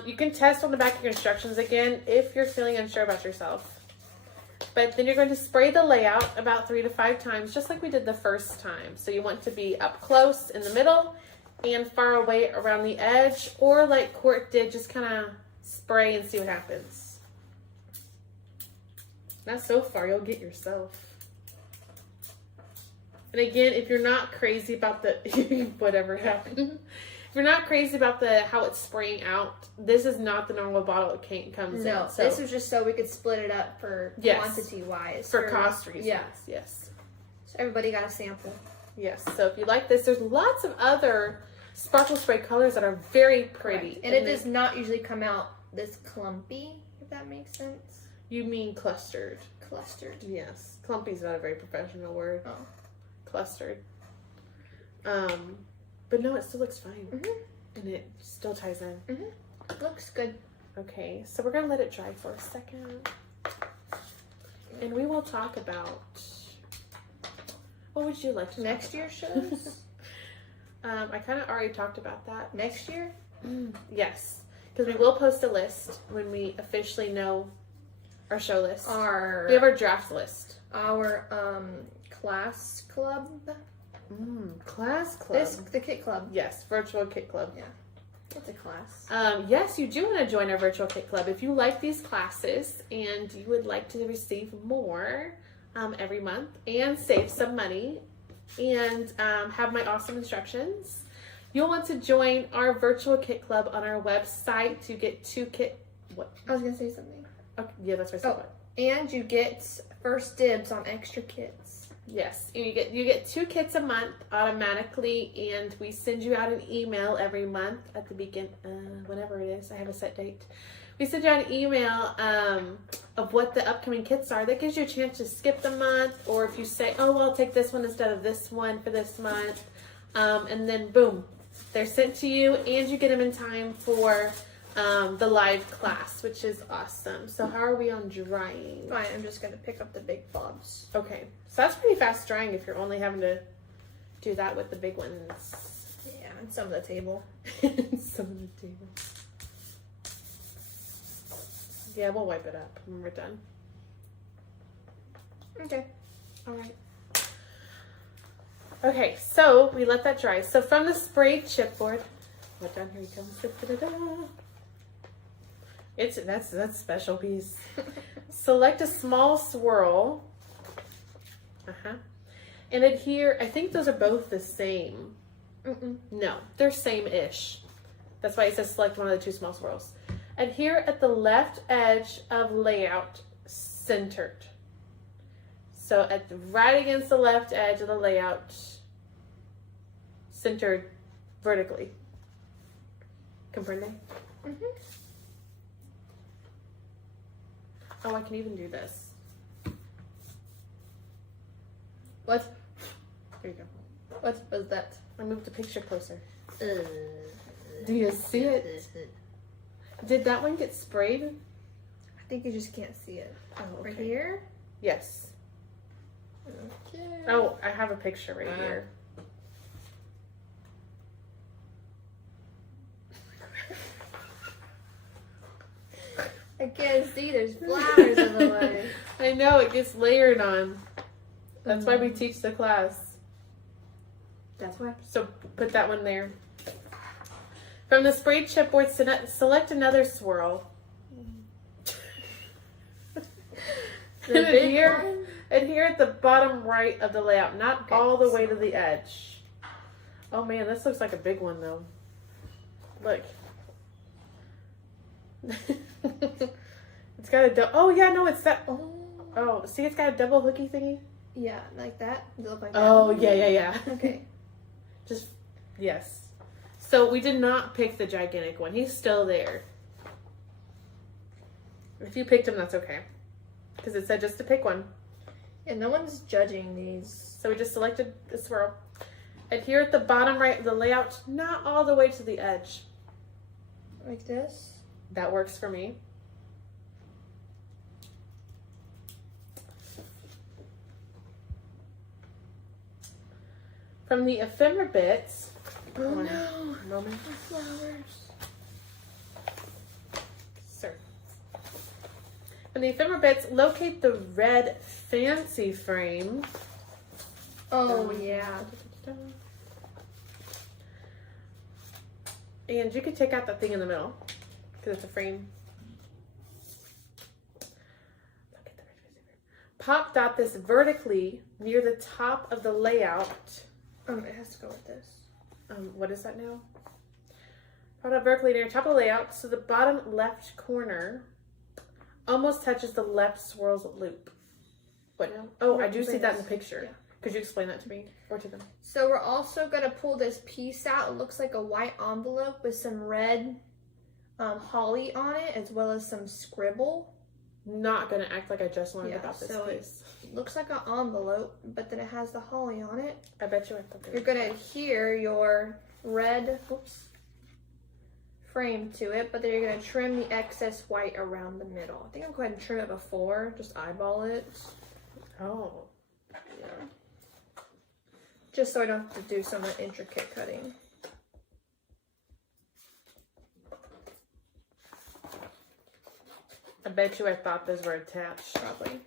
You can test on the back of your instructions again if you're feeling unsure about yourself. But then you're going to spray the layout about 3 to 5 times, just like we did the first time. So you want to be up close in the middle and far away around the edge, or like Court did, just kind of spray and see what happens. Not so far, you'll get yourself. And again, if you're not crazy about the whatever happened, if you're not crazy about how it's spraying out, this is not the normal bottle it comes in. No, So this was just so we could split it up for quantity wise. for cost reasons. Yeah. Yes. So everybody got a sample. Yes. So if you like this, there's lots of other sparkle spray colors that are very pretty. Right. And it does not usually come out this clumpy, if that makes sense. You mean clustered? Clustered. Yes. Clumpy's not a very professional word. Oh. Clustered. But no, it still looks fine. And it still ties in. Looks good. Okay, so we're gonna let it dry for a second. And we will talk about, what would you like to talk Next year shows? I kind of already talked about that. Next year? Yes, because we will post a list when we officially know our show list. We have our draft list. Our class club? Class club. The Kit Club. Yes, virtual kit club. Yeah. It's a class. Yes, you do want to join our virtual kit club. If you like these classes and you would like to receive more every month and save some money and have my awesome instructions, you'll want to join our virtual kit club on our website to get 2 kit. What? I was going to say something. Okay, yeah, that's what I said. And you get first dibs on extra kits. Yes, and you get 2 kits a month automatically, and we send you out an email every month at the beginning, whenever it is. I have a set date. We send you out an email of what the upcoming kits are. That gives you a chance to skip the month, or if you say, oh, well, I'll take this one instead of this one for this month, and then boom, they're sent to you, and you get them in time for the live class, which is awesome. So how are we on drying? Fine, I'm just going to pick up the big blobs. Okay, so that's pretty fast drying if you're only having to do that with the big ones. Yeah, and some of the table. Some of the table. Yeah, we'll wipe it up when we're done. Okay. All right. Okay, so we let that dry. So from the sprayed chipboard, what down here he comes. That's a special piece. Select a small swirl And adhere, I think those are both the same. No, they're same-ish. That's why it says select one of the two small swirls. Adhere at the left edge of layout, centered. So right against the left edge of the layout, centered vertically. Comprende? Oh, I can even do this. What? There you go. What was that? I moved the picture closer. Do you see it? Did that one get sprayed? I think you just can't see it. Oh, okay. Right here? Yes. Okay. Oh, I have a picture right here. I can't see. There's flowers in the way. I know, it gets layered on. That's why we teach the class. That's why. So put that one there. From the sprayed chipboard, select another swirl. Adhere at the bottom right of the layout, not all the way to the edge. Oh man, this looks like a big one though. Look. It's got a oh yeah, no, it's that. Oh, see, it's got a double hooky thingy. Yeah, like that. Does it look like that? Oh yeah. Okay. Just yes. So we did not pick the gigantic one. He's still there. If you picked him, that's okay, because it said just to pick one. Yeah, no one's judging these. So we just selected the swirl. Adhere at the bottom right of the layout, not all the way to the edge. Like this? That works for me. From the ephemera bits. Oh no. Moment. The flowers. Sir. From the ephemera bits, locate the red fancy frame. Oh yeah. And you could take out that thing in the middle, because it's a frame. Pop dot this vertically near the top of the layout. It has to go with this. What is that now? Pop dot vertically near the top of the layout, so the bottom left corner almost touches the left swirl's loop. What? Oh, I do see that in the picture. Yeah. Could you explain that to me or to them? So we're also going to pull this piece out. It looks like a white envelope with some red holly on it, as well as some scribble. Not going to act like I just learned about this so piece. It looks like an envelope, but then it has the holly on it. I bet you I thought You're going to adhere your red frame to it, but then you're going to trim the excess white around the middle. I think I'm going to trim it before, just eyeball it. Oh. Yeah. Just so I don't have to do some intricate cutting. I bet you I thought those were attached. Probably.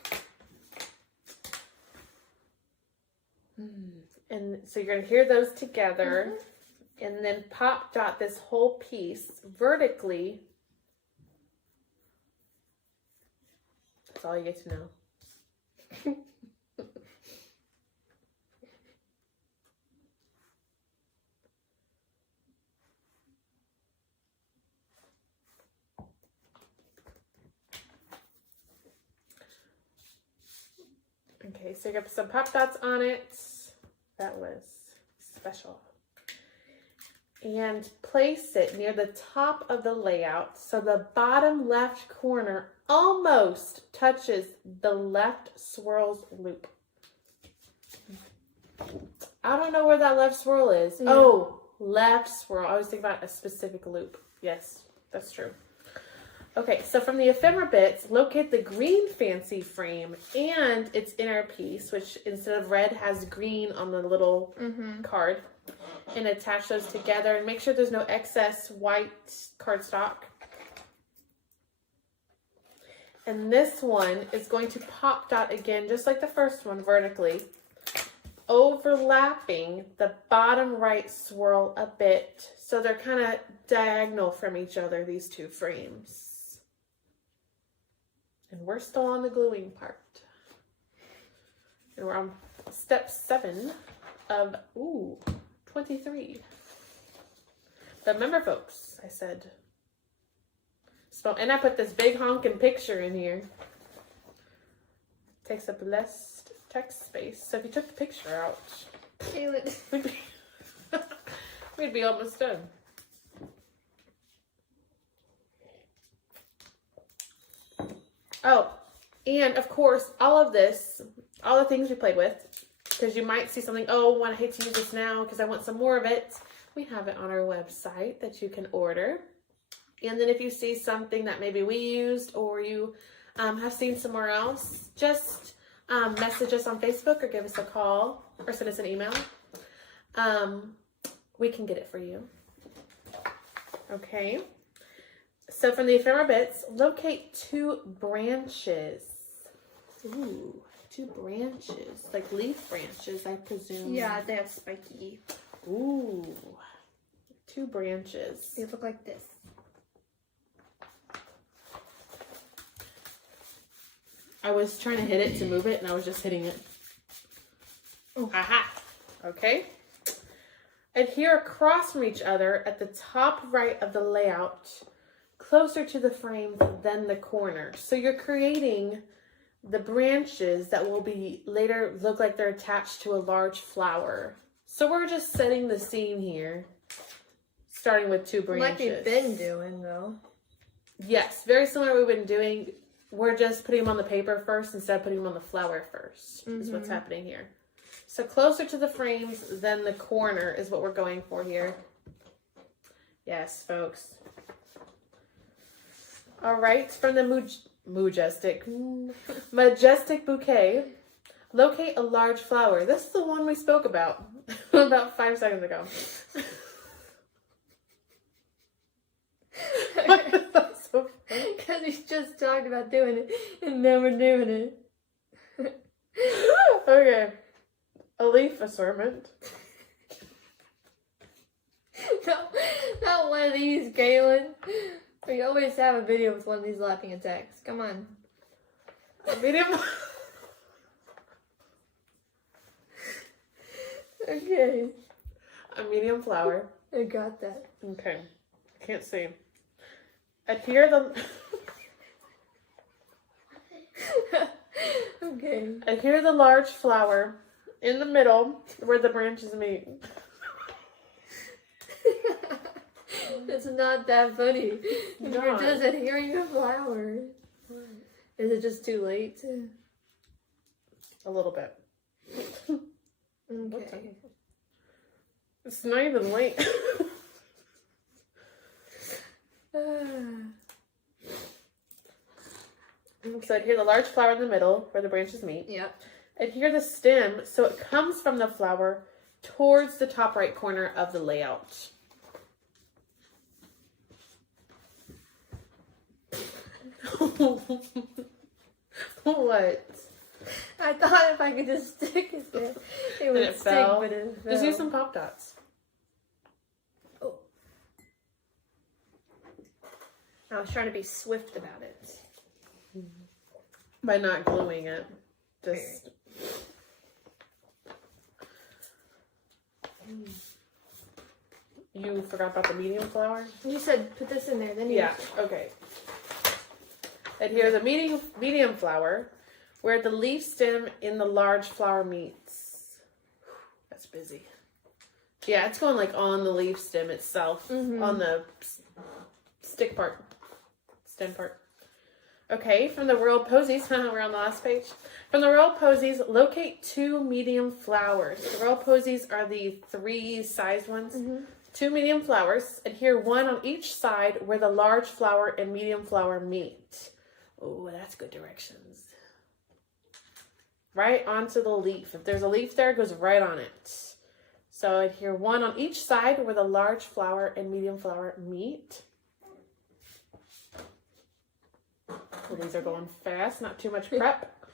And so you're going to adhere those together and then pop dot this whole piece vertically. That's all you get to know. Okay, so you got some pop dots on it. That was special. And place it near the top of the layout so the bottom left corner almost touches the left swirl's loop. I don't know where that left swirl is. Yeah. Oh, left swirl. I was thinking about a specific loop. Yes, that's true. Okay, so from the ephemera bits, locate the green fancy frame and its inner piece, which instead of red has green on the little card, and attach those together and make sure there's no excess white cardstock. And this one is going to pop dot again, just like the first one, vertically, overlapping the bottom right swirl a bit. So they're kind of diagonal from each other, these two frames. And we're still on the gluing part. And we're on step 7 of, 23. But remember, folks, I said, and I put this big honking picture in here. Takes up less text space. So if you took the picture out, we'd be almost done. Oh, and of course, all of this, all the things we played with, because you might see something, oh, I hate to use this now because I want some more of it. We have it on our website that you can order. And then if you see something that maybe we used or you have seen somewhere else, just message us on Facebook or give us a call or send us an email. We can get it for you. Okay. So from the ephemera bits, locate 2 branches. Ooh, 2 branches. Like leaf branches, I presume. Yeah, they're spiky. Ooh, 2 branches. They look like this. I was trying to hit it to move it, and I was just hitting it. Oh. Aha. Okay. Adhere across from each other at the top right of the layout, closer to the frames than the corner. So you're creating the branches that will be later look like they're attached to a large flower. So we're just setting the scene here, starting with 2 branches. Like we've been doing, though. Yes, very similar to what we've been doing. We're just putting them on the paper first instead of putting them on the flower first, is what's happening here. So closer to the frames than the corner is what we're going for here. Yes, folks. All right, from the majestic bouquet, locate a large flower. This is the one we spoke about about 5 seconds ago. That's so funny. Because we just talked about doing it, and now we're doing it. Okay. A leaf assortment. No, not one of these, Galen. We always have a video with one of these laughing attacks. Come on. A medium. Okay. A medium flower. I got that. Okay. Can't see. Adhere the. Okay. Adhere the large flower in the middle where the branches meet. It's not that funny. Not. You're just adhering a flower. Is it just too late? A little bit. Okay. It's not even late. So adhere the large flower in the middle where the branches meet. Yep. Adhere the stem so it comes from the flower towards the top right corner of the layout. What? I thought if I could just stick it there, it would stick, fell. but it fell. Just use some Pop Dots. Oh. I was trying to be swift about it. By not gluing it. Just... You forgot about the medium flower? You said put this in there, then you... Yeah, okay. Adhere the medium flower where the leaf stem in the large flower meets. That's busy. Yeah, it's going like on the leaf stem itself, on the stick part, stem part. Okay, from the Royal Posies, we're on the last page. From the Royal Posies, locate 2 medium flowers. The Royal Posies are the 3-sized ones. 2 medium flowers. Adhere 1 on each side where the large flower and medium flower meet. Oh, that's good directions. Right onto the leaf. If there's a leaf there, it goes right on it. So adhere 1 on each side where the large flower and medium flower meet. Well, these are going fast, not too much prep.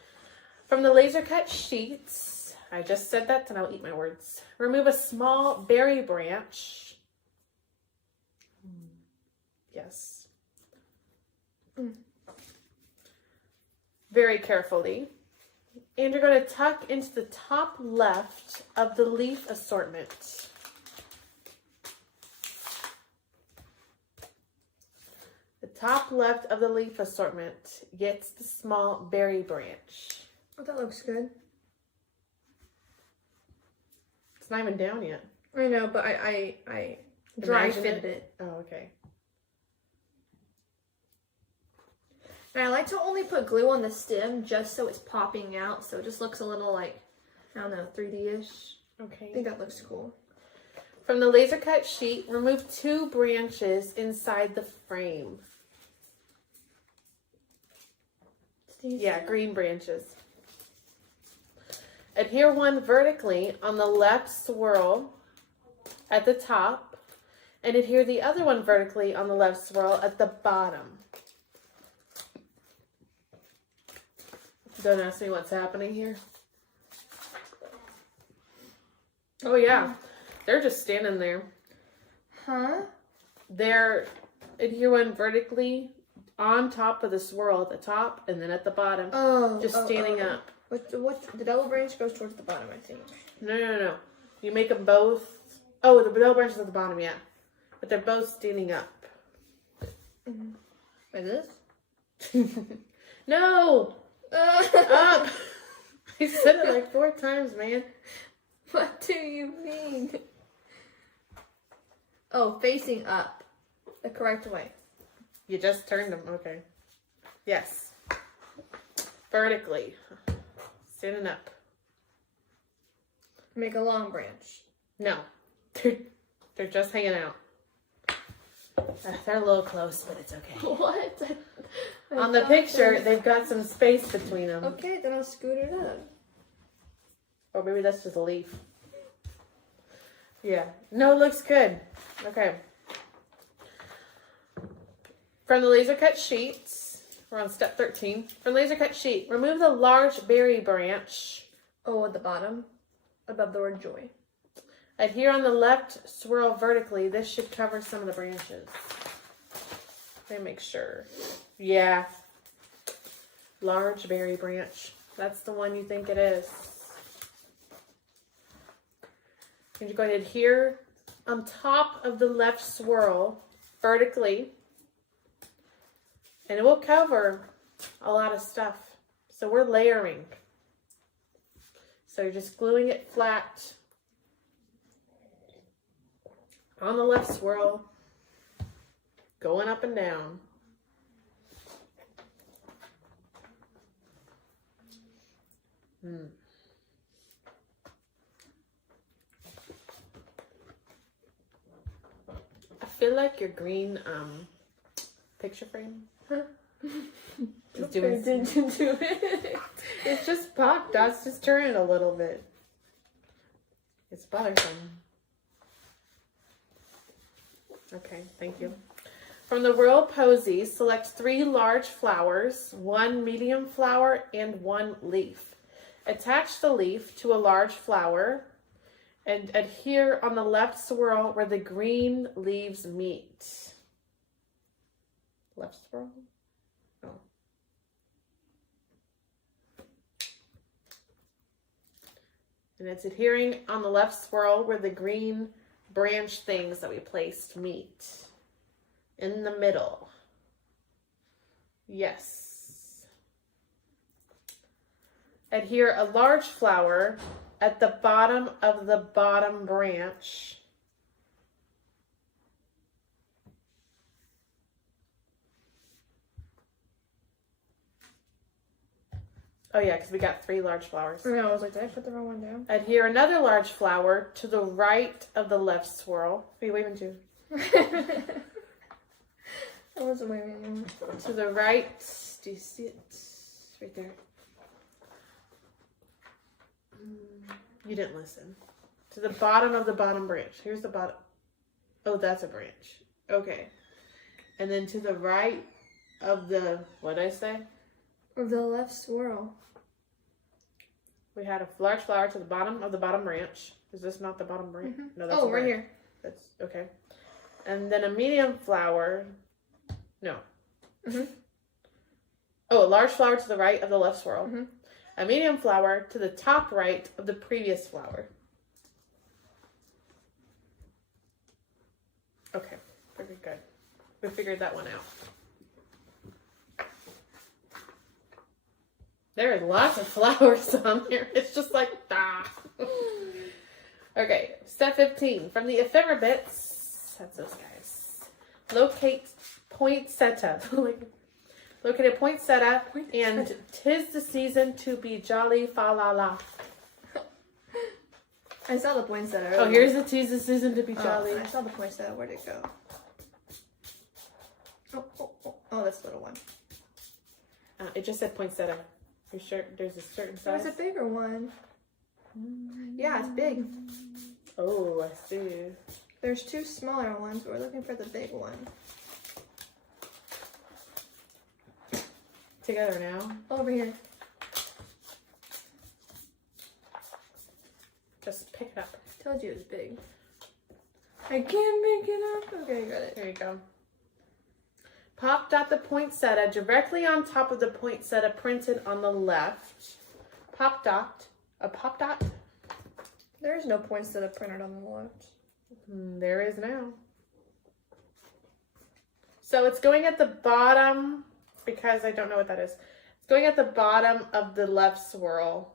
From the laser cut sheets, I just said that and I'll eat my words. Remove a small berry branch. Yes. Very carefully. And you're going to tuck into the top left of the leaf assortment. The top left of the leaf assortment gets the small berry branch. Oh, that looks good. It's not even down yet. I know, but I dry Imagine fitted it. Oh, okay. And I like to only put glue on the stem just so it's popping out, so it just looks a little like, I don't know, 3D-ish. I Okay. think that looks cool. From the laser cut sheet, remove 2 branches inside the frame. Yeah, green branches. Adhere one vertically on the left swirl at the top, and adhere the other one vertically on the left swirl at the bottom. Don't ask me what's happening here. Oh yeah, they're just standing there. Huh? They're adhere one vertically on top of the swirl at the top and then at the bottom. Oh. Just standing up. What the double branch goes towards the bottom, I think. No. You make them both. Oh, the double branch is at the bottom, yeah. But they're both standing up. Like this? No! Up! I said it like 4 times, man. What do you mean? Oh, facing up. The correct way. You just turned them. Okay. Yes. Vertically. Standing up. Make a long branch. No. They're just hanging out. They're a little close, but it's okay. What? On the picture, they've got some space between them. Okay, then I'll scoot it up. Or maybe that's just a leaf. Yeah. No, it looks good. Okay. From the laser cut sheets, we're on step 13. From the laser cut sheet, remove the large berry branch. Oh, at the bottom, above the word joy. Adhere on the left swirl vertically. This should cover some of the branches. Let me make sure. Yeah. Large berry branch. That's the one you think it is. And you're going to adhere on top of the left swirl vertically. And it will cover a lot of stuff. So we're layering. So you're just gluing it flat on the left swirl, going up and down. I feel like your green picture frame is doing something to it. It's just pop dots, just turn it a little bit. It's bothersome. Okay, thank you. From the Royal Posy, select 3 large flowers, 1 medium flower, and 1 leaf. Attach the leaf to a large flower and adhere on the left swirl where the green leaves meet. Left swirl? Oh. And it's adhering on the left swirl where the green branch things that we placed meet. In the middle. Yes. Adhere a large flower at the bottom of the bottom branch. Oh yeah, because we got 3 large flowers. No, I was like, did I put the wrong one down? Adhere another large flower to the right of the left swirl. What are you waving to? I wasn't waving. To the right. Do you see it? Right there. You didn't listen. To the bottom of the bottom branch. Here's the bottom. Oh, that's a branch. Okay. And then to the right of the, what did I say? Of the left swirl. We had a large flower to the bottom of the bottom branch. Is this not the bottom branch? Mm-hmm. No, that's oh, a right branch. here. That's okay. And then a medium flower. No. Mm-hmm. Oh, a large flower to the right of the left swirl. Mm-hmm. a medium flower to the top right of the previous flower. Okay, very good. We figured that one out. There are lots of flowers on here. It's just like, ah. Okay, step 15. From the ephemera bits, that's those guys. Locate poinsettia. Locate a poinsettia, and 'tis the season to be jolly fa la la. I saw the poinsettia. Oh, here's the 'tis the season to be jolly. Oh, I saw the poinsettia. Where'd it go? Oh, that's the little one. It just said poinsettia. You're sure there's a certain size? There's a bigger one. Yeah, it's big. Oh, I see. There's two smaller ones, but we're looking for the big one. Together now. Over here. Just pick it up. Told you it was big. I can't make it up. Okay, got it. There you go. Pop dot the poinsettia directly on top of the poinsettia printed on the left. Pop dot. A pop dot? There's no poinsettia printed on the left. There is now. So it's going at the bottom, because I don't know what that is. It's going at the bottom of the left swirl,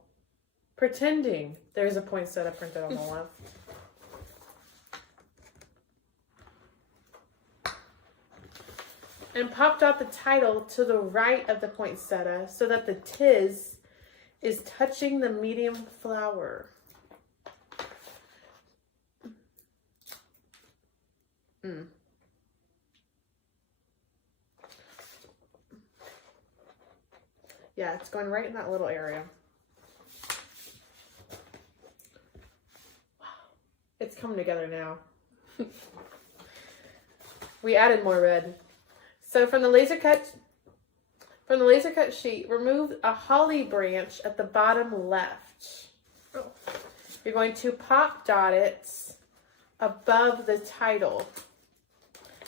pretending there's a poinsettia printed on the left. And popped out the title to the right of the poinsettia so that the "tis" is touching the medium flower. Yeah, it's going right in that little area. Wow. It's coming together now. We added more red. So from the laser cut sheet, remove a holly branch at the bottom left. Oh. You're going to pop dot it above the title.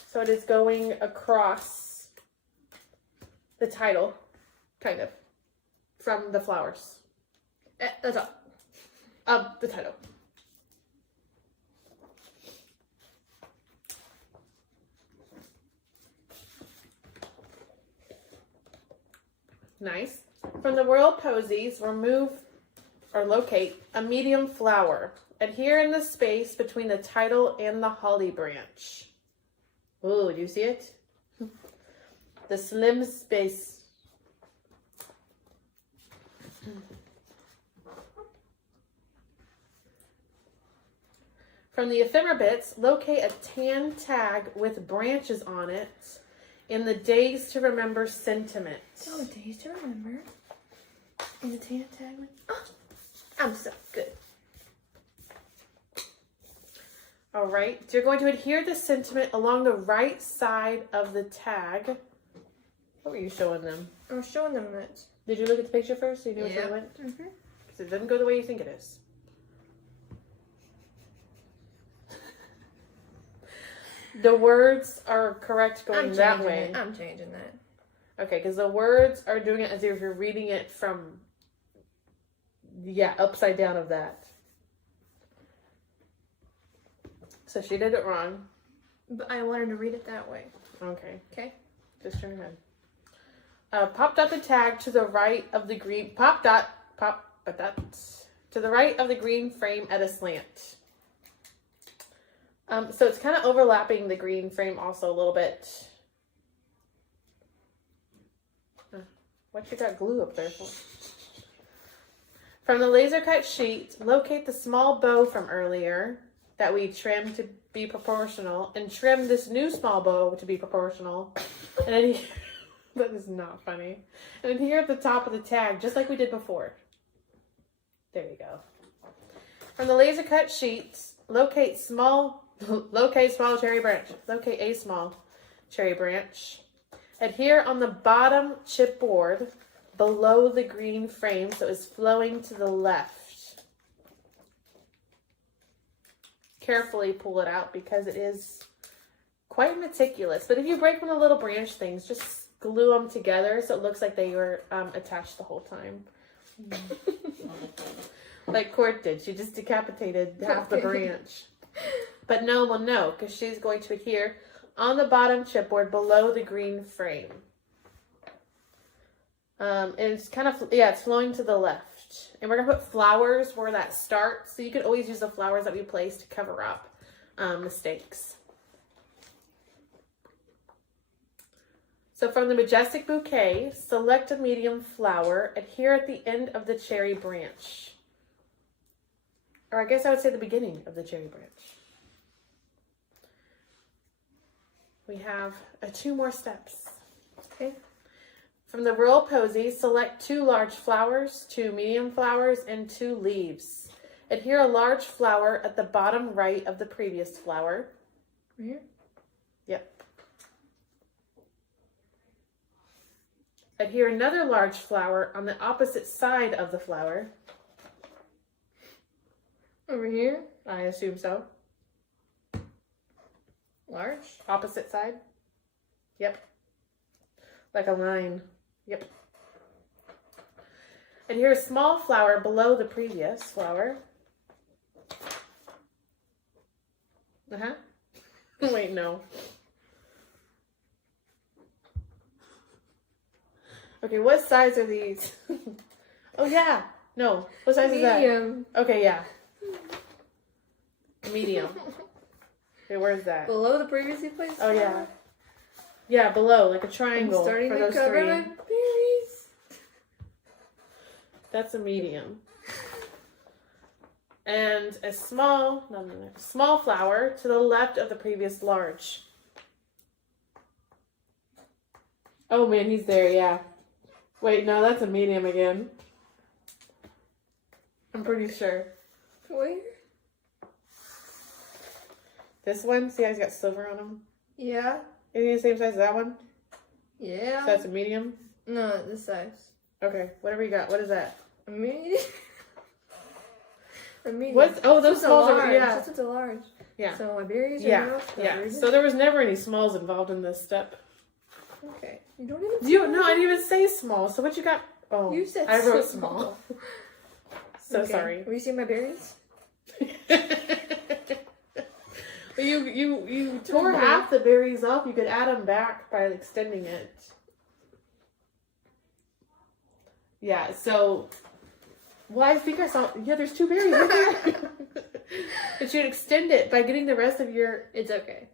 So it is going across the title, kind of, from the flowers. At the top. Of the title. Nice. From the Royal Posies, remove or locate a medium flower. Adhere in the space between the title and the holly branch. Oh, do you see it? The slim space. From the ephemera bits, locate a tan tag with branches on it in the Days to Remember sentiment. Oh, Days to Remember. And the tan tag one. Oh, I'm so good. All right, so you're going to adhere the sentiment along the right side of the tag. What were you showing them? I was showing them that. Did you look at the picture first so you knew which way it went? Mm-hmm. Because it doesn't go the way you think it is. The words are correct going that way. I'm changing that. Okay, because the words are doing it as if you're reading it from, upside down of that. So she did it wrong. But I wanted to read it that way. Okay. Okay. Just turn your head. Pop dot the tag to the right of the green. Pop dot to the right of the green frame at a slant. So it's kind of overlapping the green frame also a little bit. What you got glue up there for? From the laser cut sheet, locate the small bow from earlier that we trimmed to be proportional, and trim this new small bow to be proportional. And then that is not funny. And then here at the top of the tag, just like we did before. There you go. From the laser cut sheets, locate a small cherry branch. Locate a small cherry branch. Adhere on the bottom chipboard below the green frame so it's flowing to the left. Carefully pull it out because it is quite meticulous. But if you break one of the little branch things, just glue them together so it looks like they were attached the whole time. Like Court did. She just decapitated half the branch. But no will know, because she's going to adhere on the bottom chipboard below the green frame. And it's kind of, it's flowing to the left. And we're going to put flowers where that starts. So you can always use the flowers that we place to cover up mistakes. So from the Majestic Bouquet, select a medium flower, adhere at the end of the cherry branch. Or I guess I would say the beginning of the cherry branch. We have 2 more steps. Okay. From the Royal Posy, select 2 large flowers, 2 medium flowers, and 2 leaves. Adhere a large flower at the bottom right of the previous flower. Right here? Yep. Adhere another large flower on the opposite side of the flower. Over here? I assume so. Large? Opposite side. Yep. Like a line. Yep. Adhere a small flower below the previous flower. Uh-huh. Wait, no. Okay, what size are these? Oh, yeah. No. What size is that? Medium. Okay, yeah. Medium. Okay, where's that? Below the previously placed Oh, yeah. flower? Yeah, below, like a I'm triangle starting for to those cover 3. my berries. That's a medium. And a small flower to the left of the previous large. Oh man, he's there, yeah. Wait, no, that's a medium again. I'm pretty sure. Where? This one, see how he's got silver on him? Yeah. Is he the same size as that one? Yeah. So that's a medium? No, this size. Okay, whatever you got. What is that? A medium? A medium. What's, oh, those This one's a smalls are, large. yeah. This one's a large. Yeah. So my berries are Yeah, now yeah. covered. So there was never any smalls involved in this step. Okay. You don't even No, I didn't even say small. So what you got? Oh, You said I wrote small. small. So Okay. sorry. Have you seen my berries? You tore half the berries off. You could add them back by extending it. Yeah. So, well, I think I saw. Yeah, there's 2 berries right there. But you'd extend it by getting the rest of your It's okay.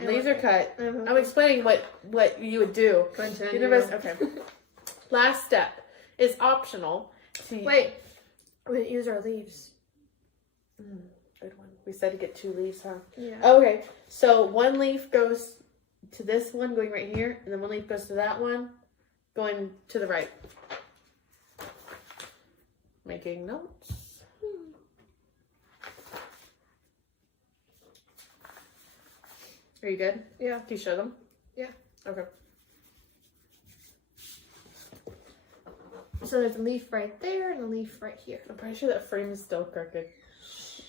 laser cut. Mhm. I'm explaining what you would do. Continue. Get the rest. Okay. Last step is optional. Wait. We didn't use our leaves. Good one. We said to get 2 leaves, huh? Yeah. Okay. So 1 leaf goes to this one, going right here, and then 1 leaf goes to that one, going to the right. Making notes. Are you good? Yeah. Can you show them? Yeah. Okay. So there's a leaf right there and a leaf right here. I'm pretty sure that frame is still crooked.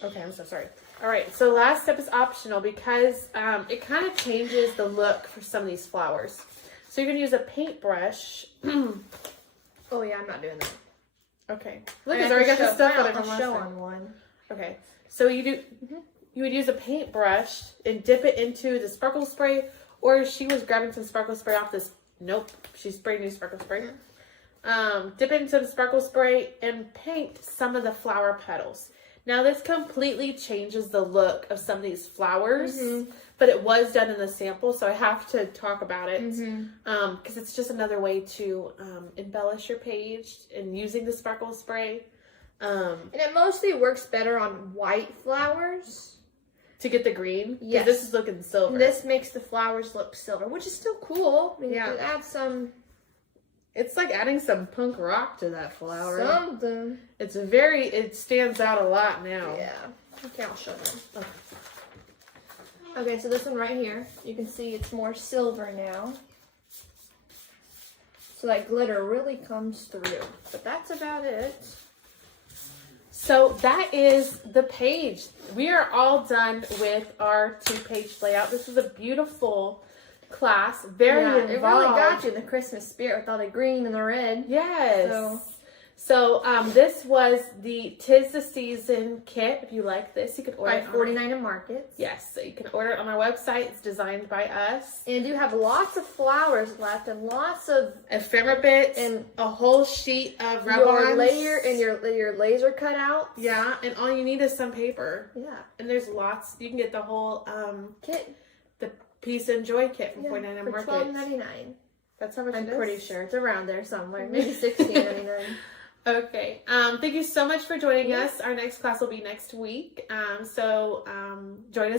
Okay, I'm so sorry. All right, so last step is optional because it kind of changes the look for some of these flowers. So you're going to use a paintbrush. Oh yeah, I'm not doing that. Okay. Look, it's already got the stuff on it from I'll last show time. on one. Okay, so you would use a paintbrush and dip it into the sparkle spray, or she was grabbing some sparkle spray off this. Nope, she sprayed new sparkle spray. Dip it into the sparkle spray and paint some of the flower petals. Now this completely changes the look of some of these flowers, but it was done in the sample, so I have to talk about it because it's just another way to embellish your page and using the sparkle spray. And it mostly works better on white flowers. To get the green? Yes. This is looking silver. This makes the flowers look silver, which is still cool. I mean, Yeah. it adds some... It's like adding some punk rock to that flower. something. It stands out a lot now. Yeah. Okay, I'll show them. Okay, so this one right here, you can see it's more silver now. So that glitter really comes through. But that's about it. So that is the page. We are all done with our 2-page layout. This is a beautiful class. Very involved. it really got you in the Christmas spirit with all the green and the red. Yes. So this was the 'Tis the Season kit. If you like this, you can order By it. $49 at Markets. Yes, so you can order it on our website. It's designed by us. And you have lots of flowers left and lots of Ephemera bits and a whole sheet of your rub-ons. layer and your laser cutout. Yeah, and all you need is some paper. Yeah. And there's lots. You can get the whole Kit. the Peace and Joy kit from Yeah, $49 at for Market. $12.99. That's how much I'm it is? pretty sure it's around there somewhere. Maybe $16.99. Okay. Thank you so much for joining us. Our next class will be next week. So join us